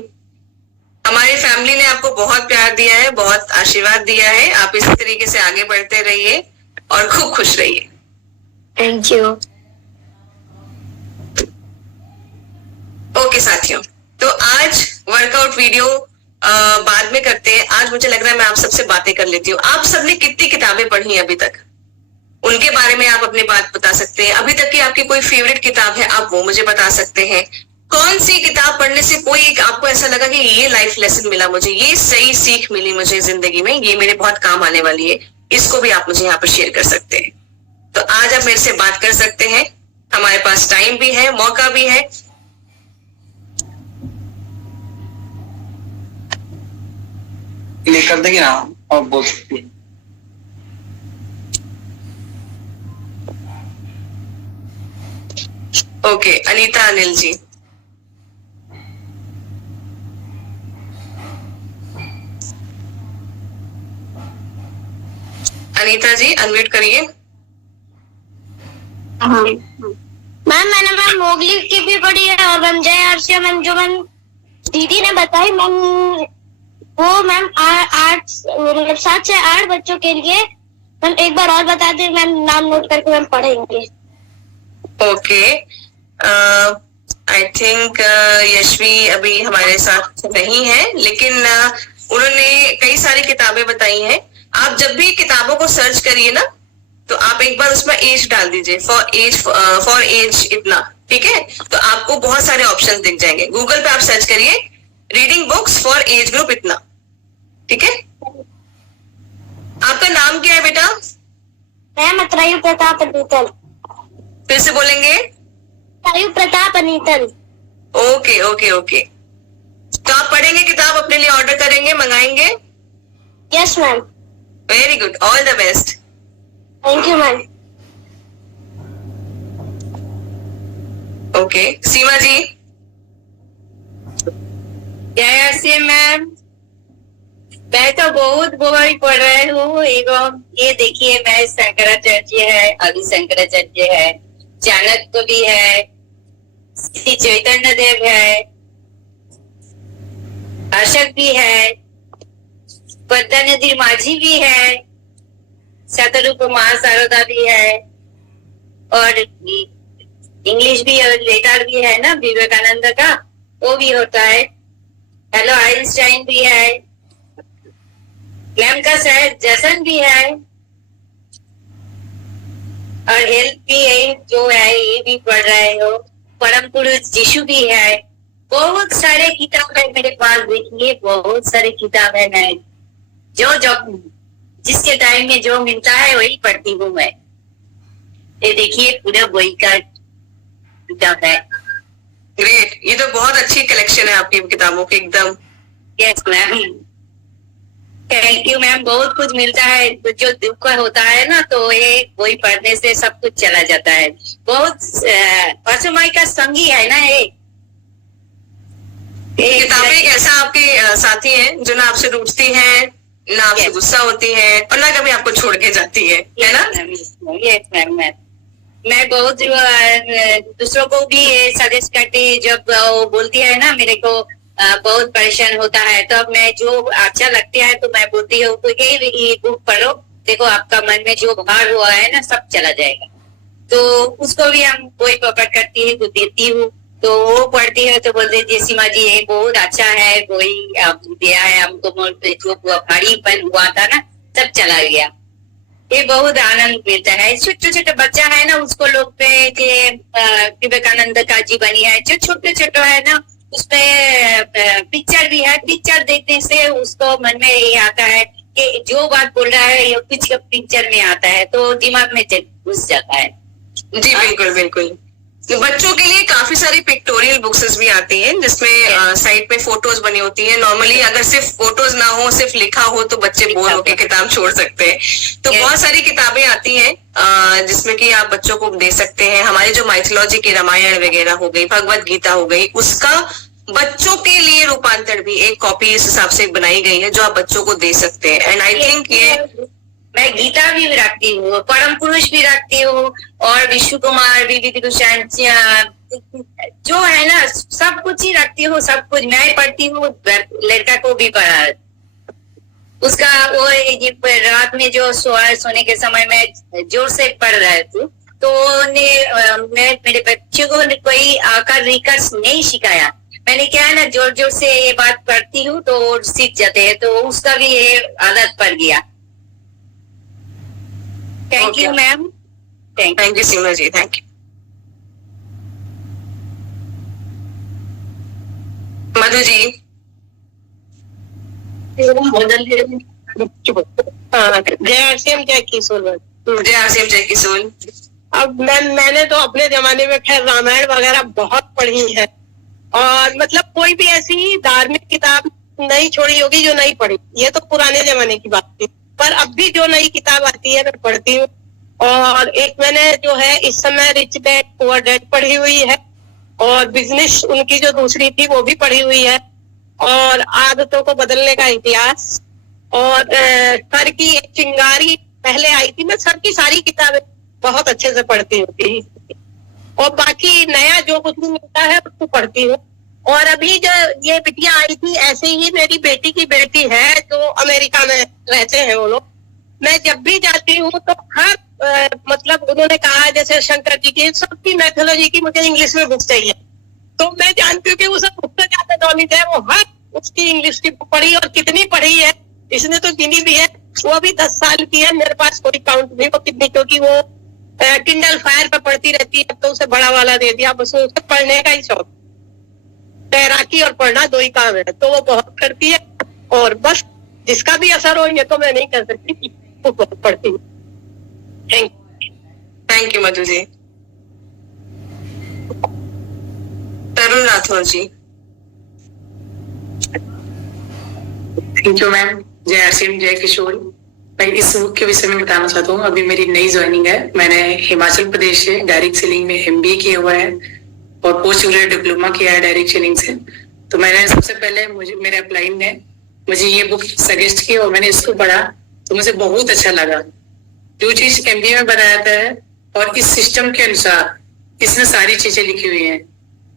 हमारी फैमिली ने आपको बहुत प्यार दिया है, बहुत आशीर्वाद दिया है। आप इसी तरीके से आगे बढ़ते रहिए और खूब खुश रहिए। Thank you. ओके साथियों, तो आज वर्कआउट वीडियो बाद में करते हैं। आज मुझे लग रहा है मैं आप सबसे बातें कर लेती हूँ। आप सबने कितनी किताबें पढ़ी हैं अभी तक, उनके बारे में आप अपनी बात बता सकते हैं। अभी तक की आपकी कोई फेवरेट किताब है, आप वो मुझे बता सकते हैं। कौन सी किताब पढ़ने से कोई एक आपको ऐसा लगा कि ये लाइफ लेसन मिला मुझे, ये सही सीख मिली मुझे जिंदगी में, ये मेरे बहुत काम आने वाली है, इसको भी आप मुझे यहाँ पर शेयर कर सकते हैं। तो आज आप मेरे से बात कर सकते हैं, हमारे पास टाइम भी है, मौका भी है। कर देंगे ना और बोल सकते हैं। ओके, अनीता अनिल जी। अनीता जी अनम्यूट करिए। मैम मैंने मोगली की भी पढ़ी है और मैम जय आरसिया मैम जो मैम दीदी ने बताई मैम, वो मैम 7 से 8 बच्चों के लिए। मैम एक बार और बता दें मैम, नाम नोट करके मैम पढ़ेंगे। ओके, आई थिंक यशवी अभी हमारे साथ नहीं है, लेकिन उन्होंने कई सारी किताबें बताई हैं। आप जब भी किताबों को सर्च करिए ना तो आप एक बार उसमें एज डाल दीजिए, फॉर एज इतना, ठीक है? तो आपको बहुत सारे ऑप्शंस दिख जाएंगे। गूगल पे आप सर्च करिए reading books for age group इतना, ठीक है? आपका नाम क्या है बेटा? मैम अतरायु प्रताप अनीतल। फिर से बोलेंगे? Atrayu Pratap Anital. Okay okay okay, तो आप पढ़ेंगे किताब, अपने लिए ऑर्डर करेंगे, मंगाएंगे? Yes ma'am. Very good, all the best. Thank you ma'am. Okay, Seema ji. जय मैम, मैं तो बहुत बोल पढ़ रही हूँ। एवं ये देखिए, मैं शंकराचार्य है, आदि शंकराचार्य है, चाणक्य भी है, श्री चैतन्य देव है, अशोक भी है, पद्मावती माझी भी है, शतरूप महासारदा भी है, और इंग्लिश भी और लेटर भी है ना विवेकानंद का, वो भी होता है। हेलो आइंस्टाइन भी है, मैम का शायद जसन भी है, और हेल्थ भी है जो है ये भी पढ़ रहे हो। परम पुरुष यीशु भी है। बहुत सारे किताब है मेरे पास, देखिए बहुत सारे किताब है। मैं जो जिसके टाइम में जो मिलता है वही पढ़ती हूँ मैं। ये देखिए पूरा वही का किताब है। ग्रेट, ये तो बहुत अच्छी कलेक्शन है आपकी किताबों की एकदम। Yes ma'am, thank you ma'am. बहुत कुछ मिलता है, जो दुख होता है ना तो ये वही पढ़ने से सब कुछ चला जाता है। बहुत परसों का संगी है ना ये किताबें एक ऐसा आपके साथी है जो ना आपसे रूठती है, ना आपसे गुस्सा होती है और ना कभी आपको छोड़ के जाती है ना? Yes ma'am. मैं बहुत दूसरों को भी सजेस्ट करती, जब वो बोलती है ना मेरे को बहुत परेशान होता है, तब तो मैं जो अच्छा लगता है तो मैं बोलती हूँ तो ये बुक पढ़ो, देखो आपका मन में जो भार हुआ है ना सब चला जाएगा। तो उसको भी हम कोई पकड़ करती है तो देती हूँ, तो वो पढ़ती है तो बोलते जी सीमा जी ये बहुत अच्छा है, कोई आप दिया है हमको, जो भारीपन हुआ था ना सब चला गया। ये बहुत आनंद मिलता है। छोटे छोटे बच्चा है ना उसको लोग पे विवेकानंद का जीवनी है, जो छोटे छोटे है ना उसमें पिक्चर भी है, पिक्चर देखने से उसको मन में ये आता है कि जो बात बोल रहा है ये कुछ पिक्चर में आता है तो दिमाग में घुस जाता है। जी बिल्कुल बिल्कुल। तो बच्चों के लिए काफी सारी पिक्टोरियल बुक्स भी आती हैं जिसमें साइड पे फोटोज बनी होती हैं। नॉर्मली अगर सिर्फ फोटोज ना हो, सिर्फ लिखा हो तो बच्चे बोर होकर किताब छोड़ सकते हैं। तो बहुत सारी किताबें आती हैं जिसमें कि आप बच्चों को दे सकते हैं। हमारी जो माइथोलॉजी की रामायण वगैरह हो गई, भगवत गीता हो गई, उसका बच्चों के लिए रूपांतर भी एक कॉपी इस हिसाब से बनाई गई है जो आप बच्चों को दे सकते हैं। एंड आई थिंक ये मैं गीता भी रखती हूँ, परम पुरुष भी रखती हूँ और विष्णु कुमार विभूतिभूषण जो है ना सब कुछ ही रखती हूँ। सब कुछ मैं पढ़ती हूँ, लड़का को भी पढ़ा। उसका वो रात में जो सोने के समय में जोर से पढ़ रहे थे तो मैं मेरे बच्चों को कोई आकर रिकर्स नहीं सिखाया। मैंने क्या है ना जोर जोर से ये बात पढ़ती हूँ तो सीख जाते हैं, तो उसका भी ये आदत पड़ गया। Thank you ma'am. Thank you Seema ji, thank you. Madhu ji. जय आरसीएम जय किशोर। जय आरसीएम जय किशोर। अब मैंने तो अपने जमाने में खैर रामायण वगैरह बहुत पढ़ी है और मतलब कोई भी ऐसी धार्मिक किताब नहीं छोड़ी होगी जो नहीं पढ़ी। ये तो पुराने जमाने की बात थी, पर अब भी जो नई किताब आती है मैं पढ़ती हूँ। और एक मैंने जो है इस समय रिच डैड पुअर डैड पढ़ी हुई है और बिजनेस उनकी जो दूसरी थी वो भी पढ़ी हुई है और आदतों को बदलने का इतिहास और सर की एक चिंगारी पहले आई थी। मैं सर की सारी किताबें बहुत अच्छे से पढ़ती हूँ और बाकी नया जो कुछ भी मिलता है उसको पढ़ती हूँ। और अभी जो ये बिटिया आई थी ऐसे ही मेरी बेटी की बेटी है जो अमेरिका में रहते हैं वो लोग। मैं जब भी जाती हूँ तो हर मतलब उन्होंने कहा जैसे शंकर जी की सबकी मैथोलॉजी की मुझे इंग्लिश में बुक चाहिए, तो मैं जानती हूँ कि वो सब उससे ज्यादा नॉलेज है। वो हर उसकी इंग्लिश की बुक पढ़ी और कितनी पढ़ी है इसने तो गिनी भी है। वो अभी 10 साल की है, मेरे पास कोई काउंट नहीं वो कितनी, क्योंकि वो किंडल फायर पे पढ़ती रहती है। अब तो उसे बड़ा वाला दे दिया, बस उसे पढ़ने का ही शौक। तैराकी और पढ़ना दो ही काम है, तो वो बहुत करती है और बस जिसका भी असर हो ये तो मैं नहीं कर सकती, वो बहुत पढ़ती है। Thank you Madhu ji. Tarun Rathore ji. Thank you ma'am. जय आरसीएम जय किशोर। मैं इस बुक के विषय में बताना चाहता हूँ। अभी मेरी नई ज्वाइनिंग है। मैंने हिमाचल प्रदेश से डायरेक्ट सेलिंग में MBA किया हुआ है और पोस्ट ग्रेजुएट डिप्लोमा किया है डायरेक्ट सेलिंग से। तो मैंने सबसे पहले मेरे अपलाइन ने मुझे ये बुक सजेस्ट की और मैंने इसको पढ़ा तो मुझे बहुत अच्छा लगा। जो चीज MBA में बताया है और इस सिस्टम के अनुसार इसमें सारी चीजें लिखी हुई हैं।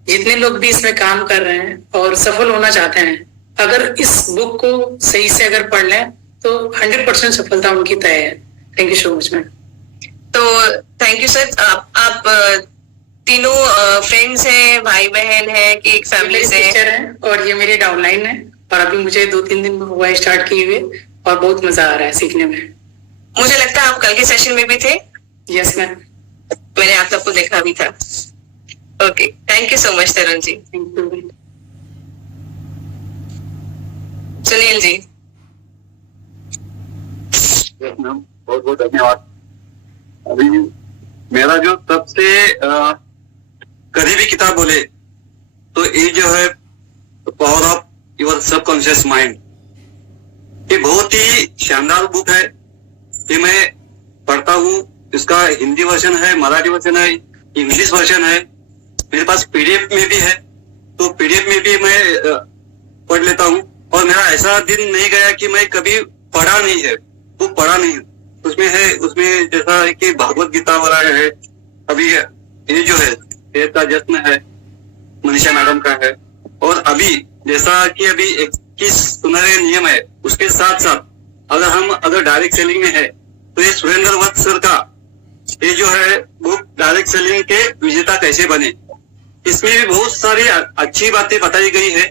जितने लोग भी इसमें काम कर रहे हैं और सफल होना चाहते हैं, अगर इस बुक को सही से अगर पढ़ लें तो 100% सफलता उनकी तय है। Thank you so much ma'am. तो थैंक यू सर। आप तीनों फ्रेंड्स हैं, भाई बहन हैं कि एक फैमिली से? टीचर है और ये मेरे डाउनलाइन है और अभी मुझे 2-3 दिन हुआ स्टार्ट किए हुए और बहुत मजा आ रहा है सीखने में। मुझे लगता है आप कल के सेशन में भी थे। यस मैम, मैंने आप सबको देखा भी था। Okay, thank you so much Tarun ji. Thank you. Sunil ji. Ma'am बहुत बहुत धन्यवाद। अभी मेरा जो सबसे करीबी किताब बोले तो ये जो है पावर ऑफ योर और सबकॉन्शियस माइंड, ये बहुत ही शानदार बुक है। ये मैं पढ़ता हूँ। इसका हिंदी वर्जन है, मराठी वर्जन है, इंग्लिश वर्जन है, मेरे पास पीडीएफ में भी है, तो पीडीएफ में भी मैं पढ़ लेता हूँ। और मेरा ऐसा दिन नहीं गया कि मैं कभी पढ़ा नहीं है, वो पढ़ा नहीं। उसमें है, उसमें जैसा है कि भागवत गीता वाला है, अभी ये जो है देश का जश्न है, मनीषा मैडम का है, और अभी जैसा कि अभी 21 सुनहरे नियम है, उसके साथ साथ अगर डायरेक्ट सेलिंग में है तो ये सुरेंद्र वत्स सर का ये जो है बुक डायरेक्ट सेलिंग के विजेता कैसे बने, इसमें भी बहुत सारी अच्छी बातें बताई गई है।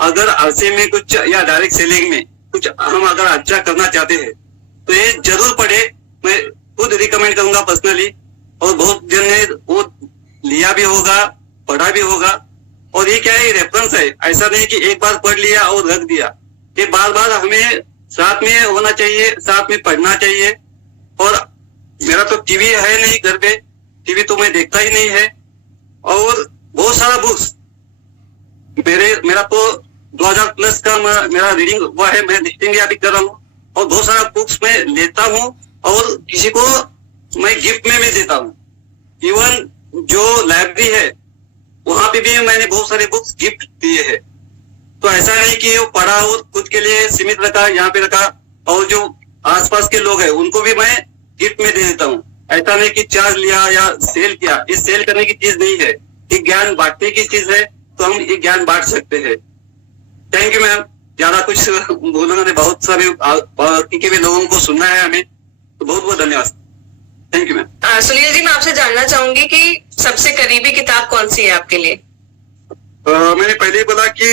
अगर आरसी में कुछ या डायरेक्ट सेलिंग में कुछ हम अगर अच्छा करना चाहते हैं तो ये जरूर पढ़े। मैं खुद रिकमेंड करूंगा पर्सनली, और बहुत जन ने वो लिया भी होगा, पढ़ा भी होगा। और ये क्या है, रेफरेंस है, ऐसा नहीं कि एक बार पढ़ लिया और रख दिया। ये बार बार हमें साथ में होना चाहिए, साथ में पढ़ना चाहिए। और मेरा तो टीवी है नहीं घर पे, टीवी तो मैं देखता ही नहीं है। और बहुत सारा बुक्स मेरा तो 2000 प्लस का मेरा रीडिंग हुआ है, मैं लिस्टिंग अभी कर रहा हूँ। और बहुत सारा बुक्स मैं लेता हूँ और किसी को मैं गिफ्ट में भी देता हूँ। इवन जो लाइब्रेरी है वहां पे भी मैंने बहुत सारे बुक्स गिफ्ट दिए हैं। तो ऐसा नहीं कि वो पढ़ा और खुद के लिए सीमित रखा, यहाँ पे रखा, और जो आसपास के लोग हैं उनको भी मैं गिफ्ट में दे देता हूँ। ऐसा नहीं कि चार्ज लिया या सेल किया, ये सेल करने की चीज नहीं है, ये ज्ञान बांटने की चीज है। तो हम ये ज्ञान बांट सकते हैं। थैंक यू मैम, ज्यादा कुछ बोलूंगा नहीं, बहुत सारे बाकी के भी लोगों को सुनना है हमें, तो बहुत बहुत धन्यवाद। Thank you ma'am. Sunil ji, मैं आपसे जानना चाहूंगी कि सबसे करीबी किताब कौन सी है आपके लिए? मैंने पहले ही बोला कि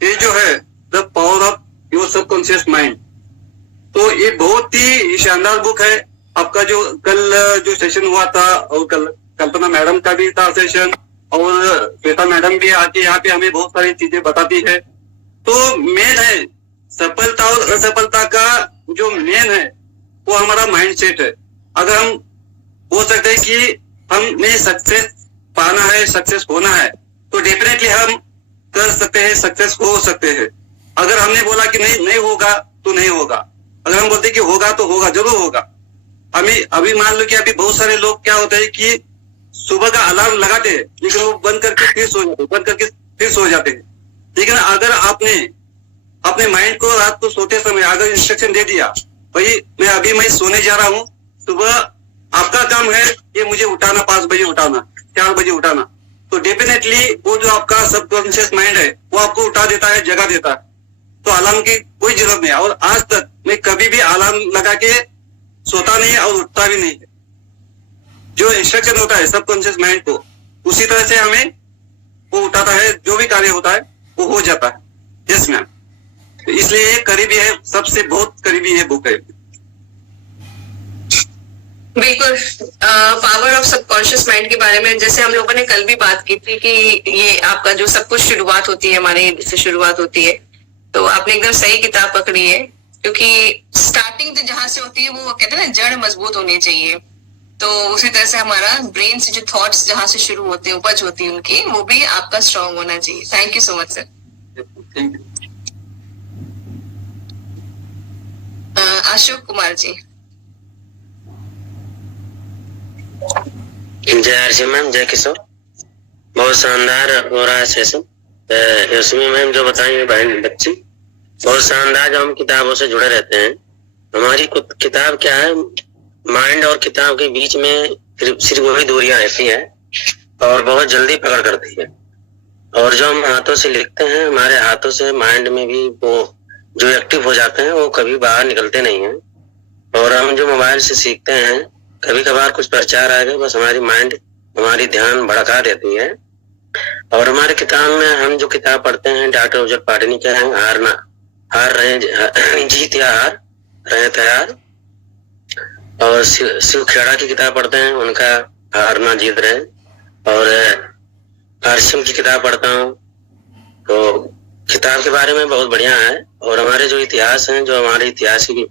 ये जो है the power of your subconscious mind, तो ये बहुत ही शानदार बुक है। आपका जो कल जो सेशन हुआ था, और कल कल्पना मैडम का भी था सेशन, और श्वेता मैडम भी आके यहाँ पे हमें बहुत सारी चीजें बताती है। तो मेन है सफलता और असफलता का जो मेन है वो हमारा माइंड सेट है। अगर हम बोल सकते हैं कि हमने सक्सेस पाना है, सक्सेस होना है, तो डेफिनेटली हम कर सकते हैं, सक्सेस हो सकते हैं। अगर हमने बोला कि नहीं होगा तो नहीं होगा, अगर हम बोलते कि होगा तो होगा, जरूर होगा। हमें अभी मान लो कि अभी बहुत सारे लोग क्या होता है कि सुबह का अलार्म लगाते हैं लेकिन वो बंद करके फिर सो जाते हैं, बंद करके फिर सो जाते हैं। लेकिन अगर आपने अपने माइंड को रात को सोते समय अगर इंस्ट्रक्शन दे दिया, भाई मैं सोने जा रहा हूँ, सुबह आपका काम है ये मुझे उठाना, 5 बजे उठाना, 4 बजे उठाना, तो डेफिनेटली वो जो आपका सबकॉन्शियस माइंड है वो आपको उठा देता है, जगा देता है। तो अलार्म की कोई जरूरत नहीं है। और आज तक मैं कभी भी अलार्म लगा के सोता नहीं और उठता भी नहीं है। जो इंस्ट्रक्शन होता है सबकॉन्शियस माइंड को, उसी तरह से हमें वो उठाता है, जो भी कार्य होता है वो हो जाता है। यस मैम, तो इसलिए ये करीबी है, सबसे बहुत करीबी है बुक है। बिल्कुल, पावर ऑफ सबकॉन्शियस माइंड के बारे में जैसे हम लोगों ने कल भी बात की थी कि ये आपका जो सब कुछ शुरुआत होती है हमारे से शुरुआत होती है, तो आपने एकदम सही किताब पकड़ी है। क्योंकि स्टार्टिंग तो जहां से होती है वो कहते हैं ना, जड़ मजबूत होनी चाहिए। तो उसी तरह से हमारा ब्रेन से जो थॉट्स जहां से शुरू होते हैं, उपज होती है उनकी, वो भी आपका स्ट्रांग होना चाहिए। Thank you so much sir. Thank you. Ashok Kumar ji. जय हर्षि मैम, जय किशोर। बहुत शानदार हो रहा है सेशन। उसमें मैम जो बताएंगे बहन बच्ची, बहुत शानदार। जो हम किताबों से जुड़े रहते हैं, हमारी किताब क्या है, माइंड और किताब के बीच में सिर्फ वही दूरियां रहती हैं और बहुत जल्दी पकड़ करती है। और जो हम हाथों से लिखते हैं, हमारे हाथों से माइंड में भी वो जो एक्टिव हो जाते हैं वो कभी बाहर निकलते नहीं हैं। और हम जो मोबाइल से सीखते हैं, कभी कभार कुछ प्रचार आएगा, बस हमारी माइंड हमारी ध्यान भड़का देती है। और हमारे किताब में हम जो किताब पढ़ते हैं डॉक्टर उजर पाटनी के हैं, हार रहे जीत या हार रहे तैयार। और शिव खेड़ा की किताब पढ़ते हैं, उनका हारना जीत रहे। और हर्षिम की किताब पढ़ता हूँ, तो किताब के बारे में बहुत बढ़िया है। और हमारे जो इतिहास हैं, जो हमारे इतिहास की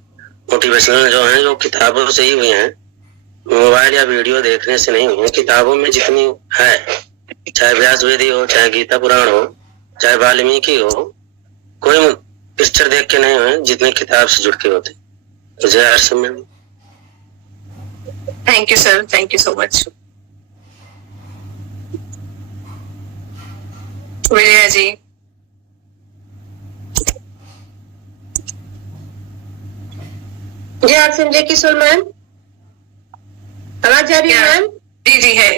मोटिवेशनल जो हैं, जो किताबों से ही हुई हैं, मोबाइल या वीडियो देखने से नहीं हुई है। किताबों में जितनी है, चाहे व्यास वेदी हो, चाहे गीता पुराण हो, चाहे वाल्मीकि हो, कोई पिक्चर देख के नहीं हुए जितने किताब से जुड़ के होते। तो जय RC ma'am. Thank you sir, thank you so much. Vijaya ji. जय आरसी जय किशोर मैम, आवाज आ रही है मैम? जी जी है।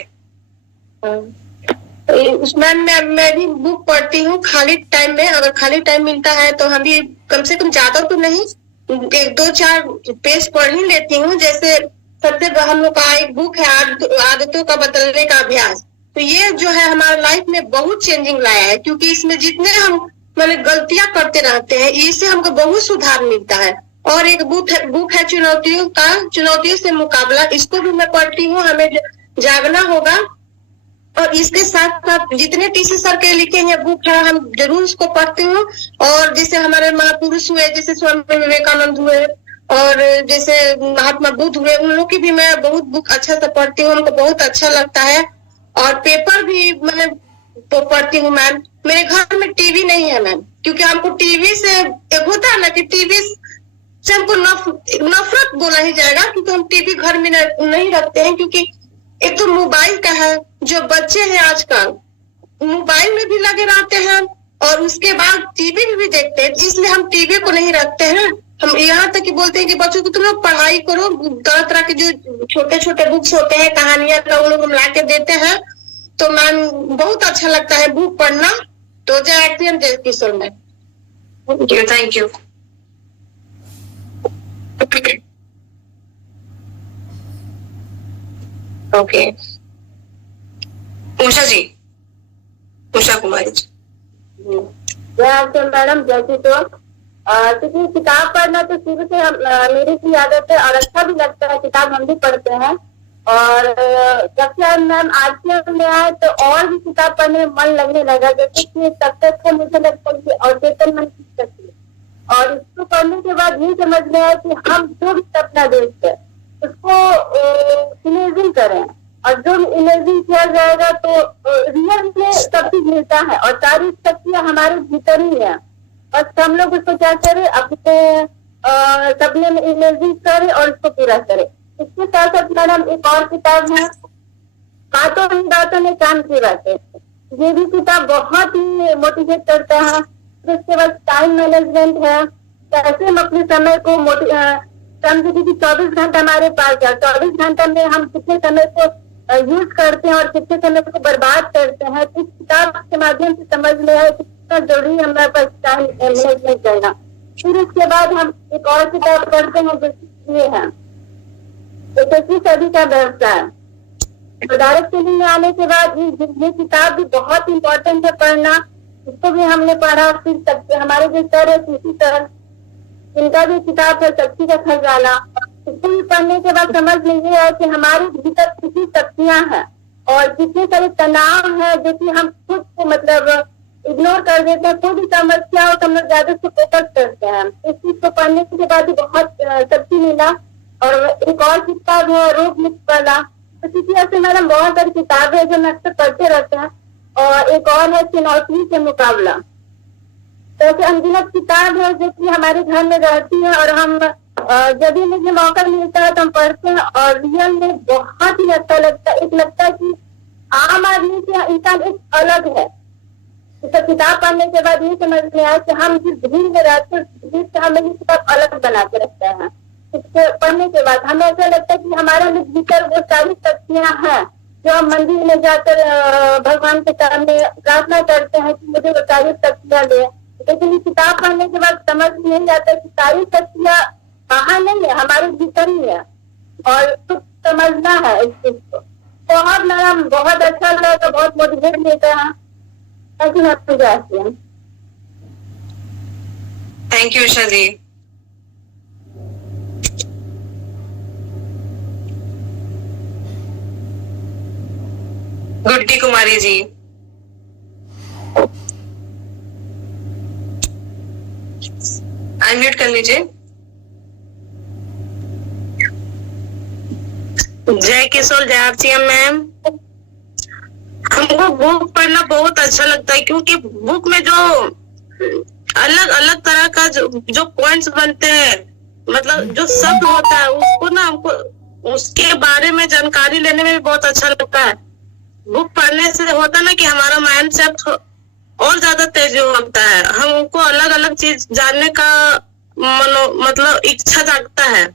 मैम मैं भी बुक पढ़ती हूँ खाली टाइम में। अगर खाली टाइम मिलता है तो हम भी कम से कम ज्यादा तो नहीं, 1-2-4 पेज पढ़ ही लेती हूँ। जैसे सबसे हम लोग का एक बुक है आदतों का बदलने का अभ्यास। तो ये जो है हमारे लाइफ में बहुत चेंजिंग लाया है, क्योंकि इसमें जितने हम मतलब गलतियां करते रहते हैं इससे हमको बहुत सुधार मिलता है। और एक बुक है चुनौतियों से मुकाबला, इसको भी मैं पढ़ती हूँ। हमें जागना होगा। और इसके साथ साथ जितने टीसी सर के लिखे हैं बुक है हम जरूर उसको पढ़ते हूँ। और जैसे हमारे महापुरुष हुए, जैसे स्वामी विवेकानंद हुए और जैसे महात्मा बुद्ध हुए, उन लोग की भी मैं बहुत बुक अच्छा से पढ़ती हूँ, हमको बहुत अच्छा लगता है। और पेपर भी मैंने पढ़ती हूँ मैम। मेरे घर में टीवी नहीं है मैम, क्योंकि हमको टीवी से एक होता है ना कि टीवी से हमको नफरत बोला ही जाएगा, क्योंकि हम टीवी घर में नहीं रखते हैं। क्योंकि एक तो मोबाइल का है, जो बच्चे हैं आजकल मोबाइल में भी लगे रहते हैं और उसके बाद टीवी में भी देखते हैं, इसलिए हम टीवी को नहीं रखते हैं। हम यहाँ तक कि बोलते हैं कि बच्चों को तुम लोग पढ़ाई करो, तरह तरह के जो छोटे छोटे बुक्स होते हैं कहानियां का वो लोग हम ला के देते हैं। तो मैम बहुत अच्छा लगता है बुक पढ़ना। तो जय आरसी जय किशोर ma'am. Thank you. Okay, Usha जी, उषा कुमारी जी। जय आरसी मैडम, जय किशोर। क्योंकि किताब पढ़ना तो शुरू से मेरी की आदत है और अच्छा भी लगता है, किताब हम भी पढ़ते हैं। और जब से मैम आरसीएम में आए तो और भी किताब पढ़ने में मन लगने लगा। जैसे कि तब तक तो मुझे लगता है और चेतन मन की सकती है। और इसको पढ़ने के बाद ये समझ में आया कि हम जो भी सपना देखते हैं उसको इमेजिन करें, और जो इमेजिन किया जाएगा तो रियल में सब चीज मिलता है। और सारी शक्तियां हमारे भीतर ही है, बस हम लोग उसको क्या करें, अपने सपने में इमेजिन करें और उसको पूरा करें। इसके साथ साथ मैडम एक और किताब है बातों में काम की बातें। ये भी किताब बहुत ही मोटिवेट करता है। उसके बाद टाइम मैनेजमेंट है, कैसे हम अपने समय को समझे कि 24 घंटा हमारे पास है, 24 घंटा में हम कितने समय को यूज करते हैं और कितने समय को बर्बाद करते हैं। इस किताब के माध्यम से समझ में आया कितना जरूरी हमारे पास टाइम मैनेजमेंट करना। फिर उसके बाद हम एक और किताब पढ़ते हैं जो ये है 21वीं सदी का व्यवसाय। डायरेक्ट सेलिंग में आने के बाद ये किताब भी बहुत इम्पोर्टेंट है पढ़ना, इसको भी हमने पढ़ा। फिर सबसे हमारे जो सर है किसी सर, इनका भी किताब है शक्ति का खजाना। इसको भी पढ़ने के बाद समझ में ये है कि हमारे भीतर कितनी शक्तियां हैं और कितने सारे तनाव है जो कि हम खुद को मतलब इग्नोर कर देते हैं। कोई भी समस्या हो तो हम लोग ज्यादा से फोकस करते हैं। इस चीज को पढ़ने के बाद भी बहुत शक्ति मिला। और एक और किताब है रोग मुक्त वाला। तो इसी ऐसे मैडम बहुत सारी किताबें है जो हम अक्सर पढ़ते रहते हैं। और एक और है चुनौती से मुकाबला। तो ऐसे अनगिनत किताब है जो कि हमारे घर में रहती है और हम जब भी मुझे मौका मिलता है तो हम पढ़ते हैं और रियल में बहुत ही अच्छा लगता है। एक लगता है कि आम आदमी से इंसान एक अलग है। तो किताब पढ़ने के बाद ये समझ में आया कि हम जिस भीड़ में रहते हैं भीड़ से हमें ये किताब अलग बना के रखते हैं। इसको पढ़ने के बाद हमें ऐसा लगता है कि हमारे भीतर वो सारी शक्तियां हैं जो हम मंदिर में जाकर भगवान के सामने प्रार्थना करते हैं कि मुझे वो सारी शक्तियां दे। लेकिन ये किताब पढ़ने के बाद समझ में नहीं आता कि सारी शक्तियां बाहर नहीं है, हमारे भीतर ही है और कुछ समझना है इस चीज को। बहुत मैडम बहुत अच्छा लगा, बहुत मोटिवेट मिलता है। Thank you Usha ji. Guddi Kumari ji. Unmute कर लीजिए। जय किशोर, जय आरसीएम मैम। हमको बुक पढ़ना बहुत अच्छा लगता है क्योंकि बुक में जो अलग अलग तरह का जो पॉइंट्स बनते हैं, मतलब जो शब्द होता है उसको ना हमको उसके बारे में जानकारी लेने में भी बहुत अच्छा लगता है। बुक पढ़ने से होता ना कि हमारा माइंड सेट और ज्यादा तेज होता है, हमको अलग अलग चीज जानने का मतलब इच्छा जागता है।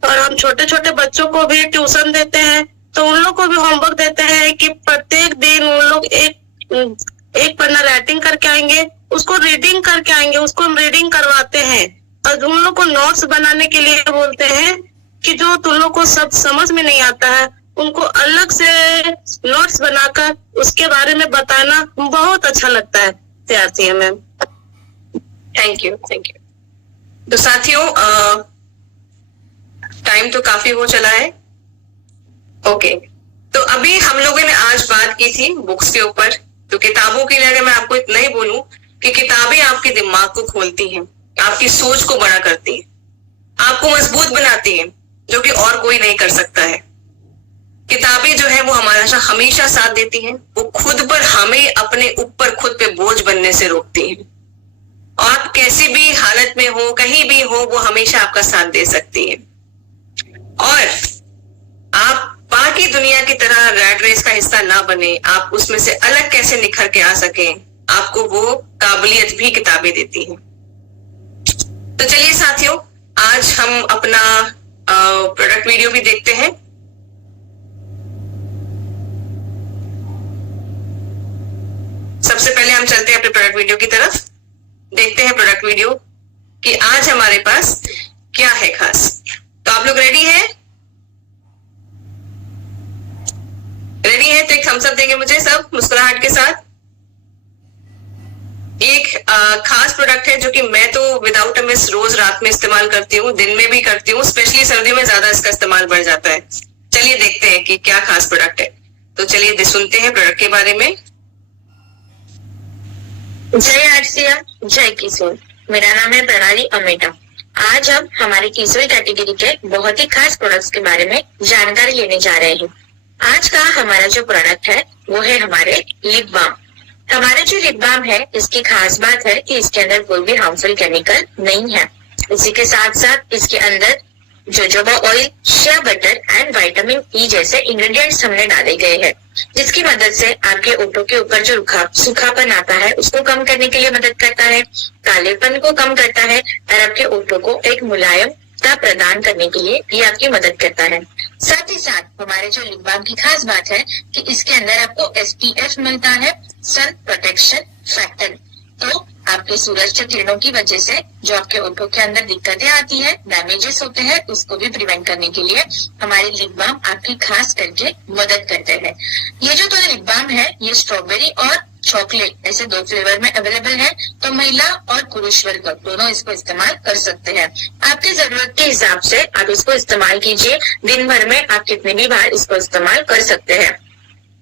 और हम छोटे छोटे बच्चों को भी ट्यूशन देते हैं तो उन लोग को भी होमवर्क देते हैं कि प्रत्येक दिन उन लोग एक पन्ना राइटिंग करके आएंगे, उसको रीडिंग करके आएंगे, उसको हम रीडिंग करवाते हैं। और उन लोग को नोट्स बनाने के लिए बोलते हैं कि जो तुम लोग को सब समझ में नहीं आता है उनको अलग से नोट्स बनाकर उसके बारे में बताना बहुत अच्छा लगता है विद्यार्थी ma'am. Thank you, thank you. तो साथियों टाइम तो काफी हो चला है। ओके, तो अभी हम लोगों ने आज बात की थी बुक्स के ऊपर। तो किताबों के लिए अगर मैं आपको इतना ही बोलूं कि किताबें आपके दिमाग को खोलती हैं, आपकी सोच को बड़ा करती हैं, आपको मजबूत बनाती हैं, जो कि और कोई नहीं कर सकता है। किताबें जो है वो हमारा हमेशा साथ देती हैं, वो खुद पर हमें अपने ऊपर खुद पे बोझ बनने से रोकती हैं। आप कैसी भी हालत में हो, कहीं भी हो, वो हमेशा आपका साथ दे सकती है। और आप बाकी दुनिया की तरह रैट रेस का हिस्सा ना बने, आप उसमें से अलग कैसे निखर के आ सके, आपको वो काबिलियत भी किताबें देती हैं। तो चलिए साथियों, आज हम अपना प्रोडक्ट वीडियो भी देखते हैं। सबसे पहले हम चलते हैं अपने प्रोडक्ट वीडियो की तरफ, देखते हैं प्रोडक्ट वीडियो कि आज हमारे पास क्या है खास। तो आप लोग रेडी हैं? रेडी है तो एक थम्स अप देंगे मुझे सब मुस्कुराहट के साथ। एक खास प्रोडक्ट है जो कि मैं तो विदाउट अ मिस रोज रात में इस्तेमाल करती हूँ, दिन में भी करती हूँ, स्पेशली सर्दियों में ज्यादा इसका इस्तेमाल बढ़ जाता है। चलिए देखते हैं कि क्या खास प्रोडक्ट है। तो चलिए सुनते हैं प्रोडक्ट के बारे में। जय आरसीएम, जय किशोर। मेरा नाम है प्रणाली अमेटा। आज हम हमारे किशोर कैटेगरी के बहुत ही खास प्रोडक्ट्स के बारे में जानकारी लेने जा रहे हैं। आज का हमारा जो प्रोडक्ट है वो है हमारे लिप बाम। हमारे जो लिप बाम है इसकी खास बात है कि इसके अंदर कोई भी हार्मफुल केमिकल नहीं है। इसी के साथ साथ इसके अंदर jojoba oil, shea butter and vitamin E जैसे इंग्रेडिएंट्स हमने डाले गए हैं, जिसकी मदद से आपके ओठों के ऊपर जो सूखापन आता है उसको कम करने के लिए मदद करता है, कालेपन को कम करता है और आपके ओठों को एक मुलायमता प्रदान करने के लिए ये आपकी मदद करता है। साथ ही साथ हमारे जो लिप बाम की खास बात है कि इसके अंदर आपको SPF मिलता है, सन प्रोटेक्शन फैक्टर। तो आपके सूरज के किरणों की वजह से जो आपके ओठों के अंदर दिक्कतें आती है, डैमेजेस होते हैं, उसको भी प्रिवेंट करने के लिए हमारे लिप बाम आपकी खास करके मदद करते हैं। ये जो तो लिप बाम है ये स्ट्रॉबेरी और चॉकलेट ऐसे 2 फ्लेवर में अवेलेबल है। तो महिला और पुरुष वर्ग दोनों इसको इस्तेमाल कर सकते हैं। आपकी जरूरत के हिसाब से आप इसको इस्तेमाल कीजिए। दिन भर में आप कितनी भी बार इसको इस्तेमाल कर सकते हैं।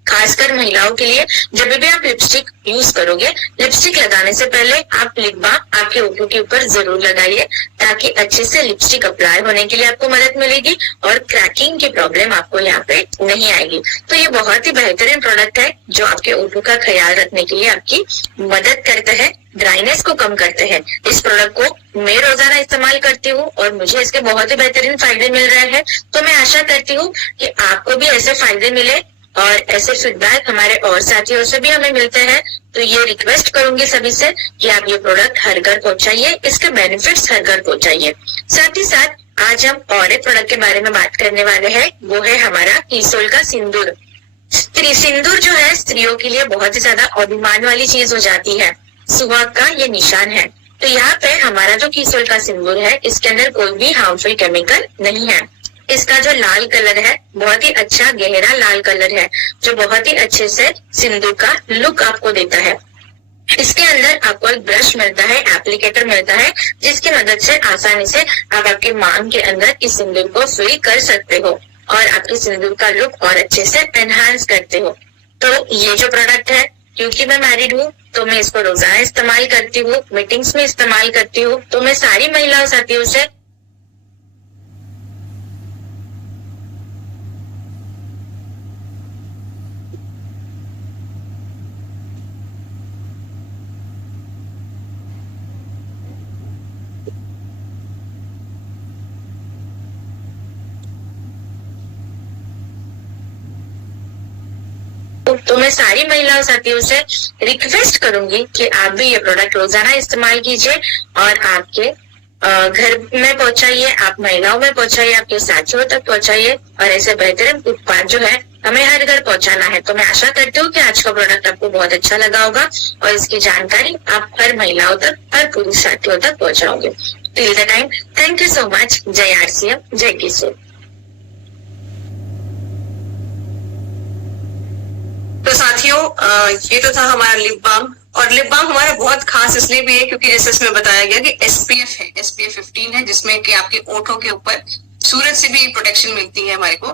खासकर महिलाओं के लिए जब भी आप लिपस्टिक यूज करोगे, लिपस्टिक लगाने से पहले आप लिप बाम आपके ओठों के ऊपर जरूर लगाइए, ताकि अच्छे से लिपस्टिक अप्लाई होने के लिए आपको मदद मिलेगी और क्रैकिंग की प्रॉब्लम आपको यहाँ पे नहीं आएगी। तो ये बहुत ही बेहतरीन प्रोडक्ट है जो आपके ओठों का ख्याल रखने के लिए आपकी मदद करता है, ड्राइनेस को कम करते हैं। इस प्रोडक्ट को मैं रोजाना इस्तेमाल करती हूँ और मुझे इसके बहुत ही बेहतरीन फायदे मिल रहे हैं। तो मैं आशा करती हूँ कि आपको भी ऐसे फायदे मिले और ऐसे फीडबैक हमारे और साथियों से भी हमें मिलते हैं। तो ये रिक्वेस्ट करूंगी सभी से कि आप ये प्रोडक्ट हर घर पहुंचाइए, इसके बेनिफिट्स हर घर पहुंचाइए। साथ ही साथ आज हम और एक प्रोडक्ट के बारे में बात करने वाले हैं, वो है हमारा कीसोल का सिंदूर। सिंदूर जो है स्त्रियों के लिए बहुत ही ज्यादा अभिमान वाली चीज हो जाती है, सुहाग का ये निशान है। तो यहाँ पे हमारा जो कीसोल का सिंदूर है इसके अंदर कोई भी हार्मफुल केमिकल नहीं है। इसका जो लाल कलर है बहुत ही अच्छा गहरा लाल कलर है, जो बहुत ही अच्छे से सिंदूर का लुक आपको देता है। इसके अंदर आपको एक ब्रश मिलता है, एप्लीकेटर मिलता है, जिसकी मदद से आसानी से आप आपके मांग के अंदर इस सिंदूर को फिल कर सकते हो और आपके सिंदूर का लुक और अच्छे से एनहांस करते हो। तो ये जो प्रोडक्ट है, क्योंकि मैं मैरिड हूँ तो मैं इसको रोजाना इस्तेमाल करती हूँ, मीटिंग्स में इस्तेमाल करती हूँ। तो मैं सारी महिला साथियों से तो मैं सारी महिला साथियों से रिक्वेस्ट करूंगी कि आप भी ये प्रोडक्ट रोजाना इस्तेमाल कीजिए और आपके घर में पहुंचाइए, आप महिलाओं में पहुंचाइए, आपके साथियों तक पहुंचाइए और ऐसे बेहतरीन उत्पाद जो है हमें हर घर पहुंचाना है। तो मैं आशा करती हूँ कि आज का प्रोडक्ट आपको बहुत अच्छा लगा होगा और इसकी जानकारी आप हर महिलाओं तक, हर पुरुष साथियों तक पहुंचाओगे। Till the time, thank you so much. जय आरसीएम, जय किशोर। तो साथियों ये तो था हमारा लिप बाम, और लिप बाम हमारा बहुत खास इसलिए भी है क्योंकि जैसे इसमें बताया गया कि SPF है, SPF 15 है, जिसमें कि आपके होठों के ऊपर सूरज से भी प्रोटेक्शन मिलती है हमारे को,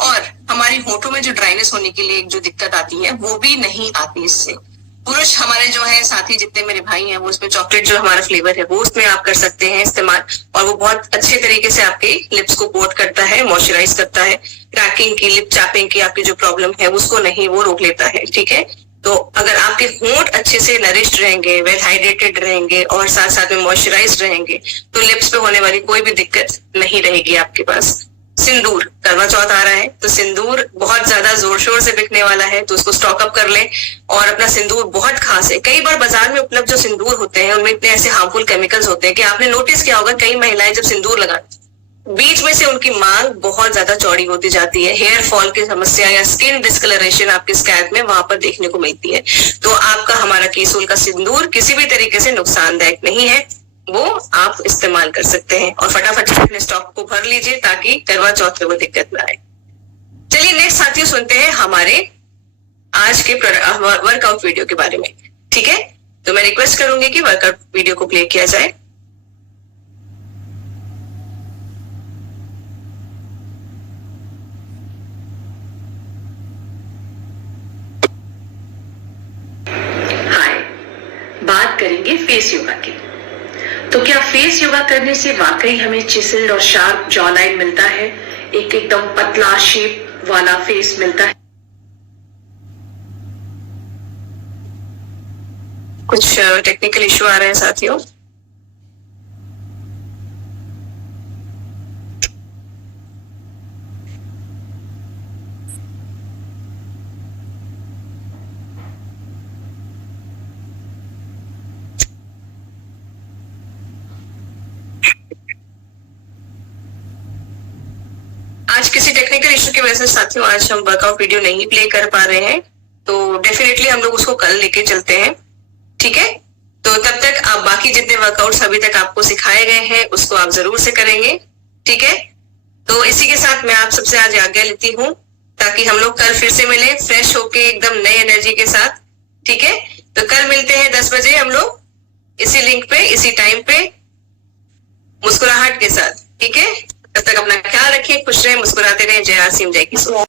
और हमारी होठों में जो ड्राइनेस होने के लिए जो दिक्कत आती है वो भी नहीं आती इससे। पुरुष हमारे जो है साथी जितने मेरे भाई हैं वो उसमें चॉकलेट जो हमारा फ्लेवर है वो उसमें आप कर सकते हैं इस्तेमाल, और वो बहुत अच्छे तरीके से आपके लिप्स को कोट करता है, मॉइस्चराइज करता है, क्रैकिंग की, लिप चैपिंग की आपकी जो प्रॉब्लम है उसको नहीं वो रोक लेता है। ठीक है, तो अगर आपके होंठ अच्छे से नरिश्ड रहेंगे, वेल हाइड्रेटेड रहेंगे और साथ साथ में मॉइस्चराइज रहेंगे तो लिप्स पे होने वाली कोई भी दिक्कत नहीं रहेगी आपके पास। सिंदूर, करवा चौथ आ रहा है तो सिंदूर बहुत ज्यादा जोर शोर से बिकने वाला है, तो उसको स्टॉक अप कर लें। और अपना सिंदूर बहुत खास है, कई बार बाजार में उपलब्ध जो सिंदूर होते हैं उनमें इतने ऐसे हार्मफुल केमिकल्स होते हैं कि आपने नोटिस किया होगा कई महिलाएं जब सिंदूर लगाती बीच में से उनकी मांग बहुत ज्यादा चौड़ी होती जाती है, हेयर फॉल की समस्या या स्किन डिस्कलरेशन आपके स्कैल्प में वहां पर देखने को मिलती है। तो आपका हमारा कीसोल का सिंदूर किसी भी तरीके से नुकसानदायक नहीं है, वो आप इस्तेमाल कर सकते हैं और फटाफट से अपने स्टॉक को भर लीजिए ताकि करवा चौथ पे वो दिक्कत ना आए। चलिए नेक्स्ट साथियों सुनते हैं हमारे आज के वर्कआउट वीडियो के बारे में। ठीक है, तो मैं रिक्वेस्ट करूंगी कि वर्कआउट वीडियो को प्ले किया जाए। बात करेंगे फेस योगा की। तो क्या फेस योगा करने से वाकई हमें चिसल्ड और शार्प जॉ लाइन मिलता है, एक एकदम पतला शेप वाला फेस मिलता है? कुछ टेक्निकल इशू आ रहे हैं साथियों। आज किसी टेक्निकल इशू की वजह से साथियों आज हम वर्कआउट वीडियो नहीं प्ले कर पा रहे हैं, तो डेफिनेटली हम लोग उसको कल लेके चलते हैं। ठीक है, तो तब तक आप बाकी जितने वर्कआउट्स अभी तक आपको सिखाए गए हैं उसको आप जरूर से करेंगे। ठीक है, तो इसी के साथ मैं आप सबसे आज आज्ञा लेती हूँ ताकि हम लोग कल फिर से मिले फ्रेश होके एकदम नई एनर्जी के साथ। ठीक है, तो कल मिलते हैं 10 बजे हम लोग इसी लिंक पे, इसी टाइम पे, मुस्कुराहट के साथ। ठीक है, तब तक अपना ख्याल रखिए, खुश रहें, मुस्कुराते रहें। जय आसिम, जय किशोर।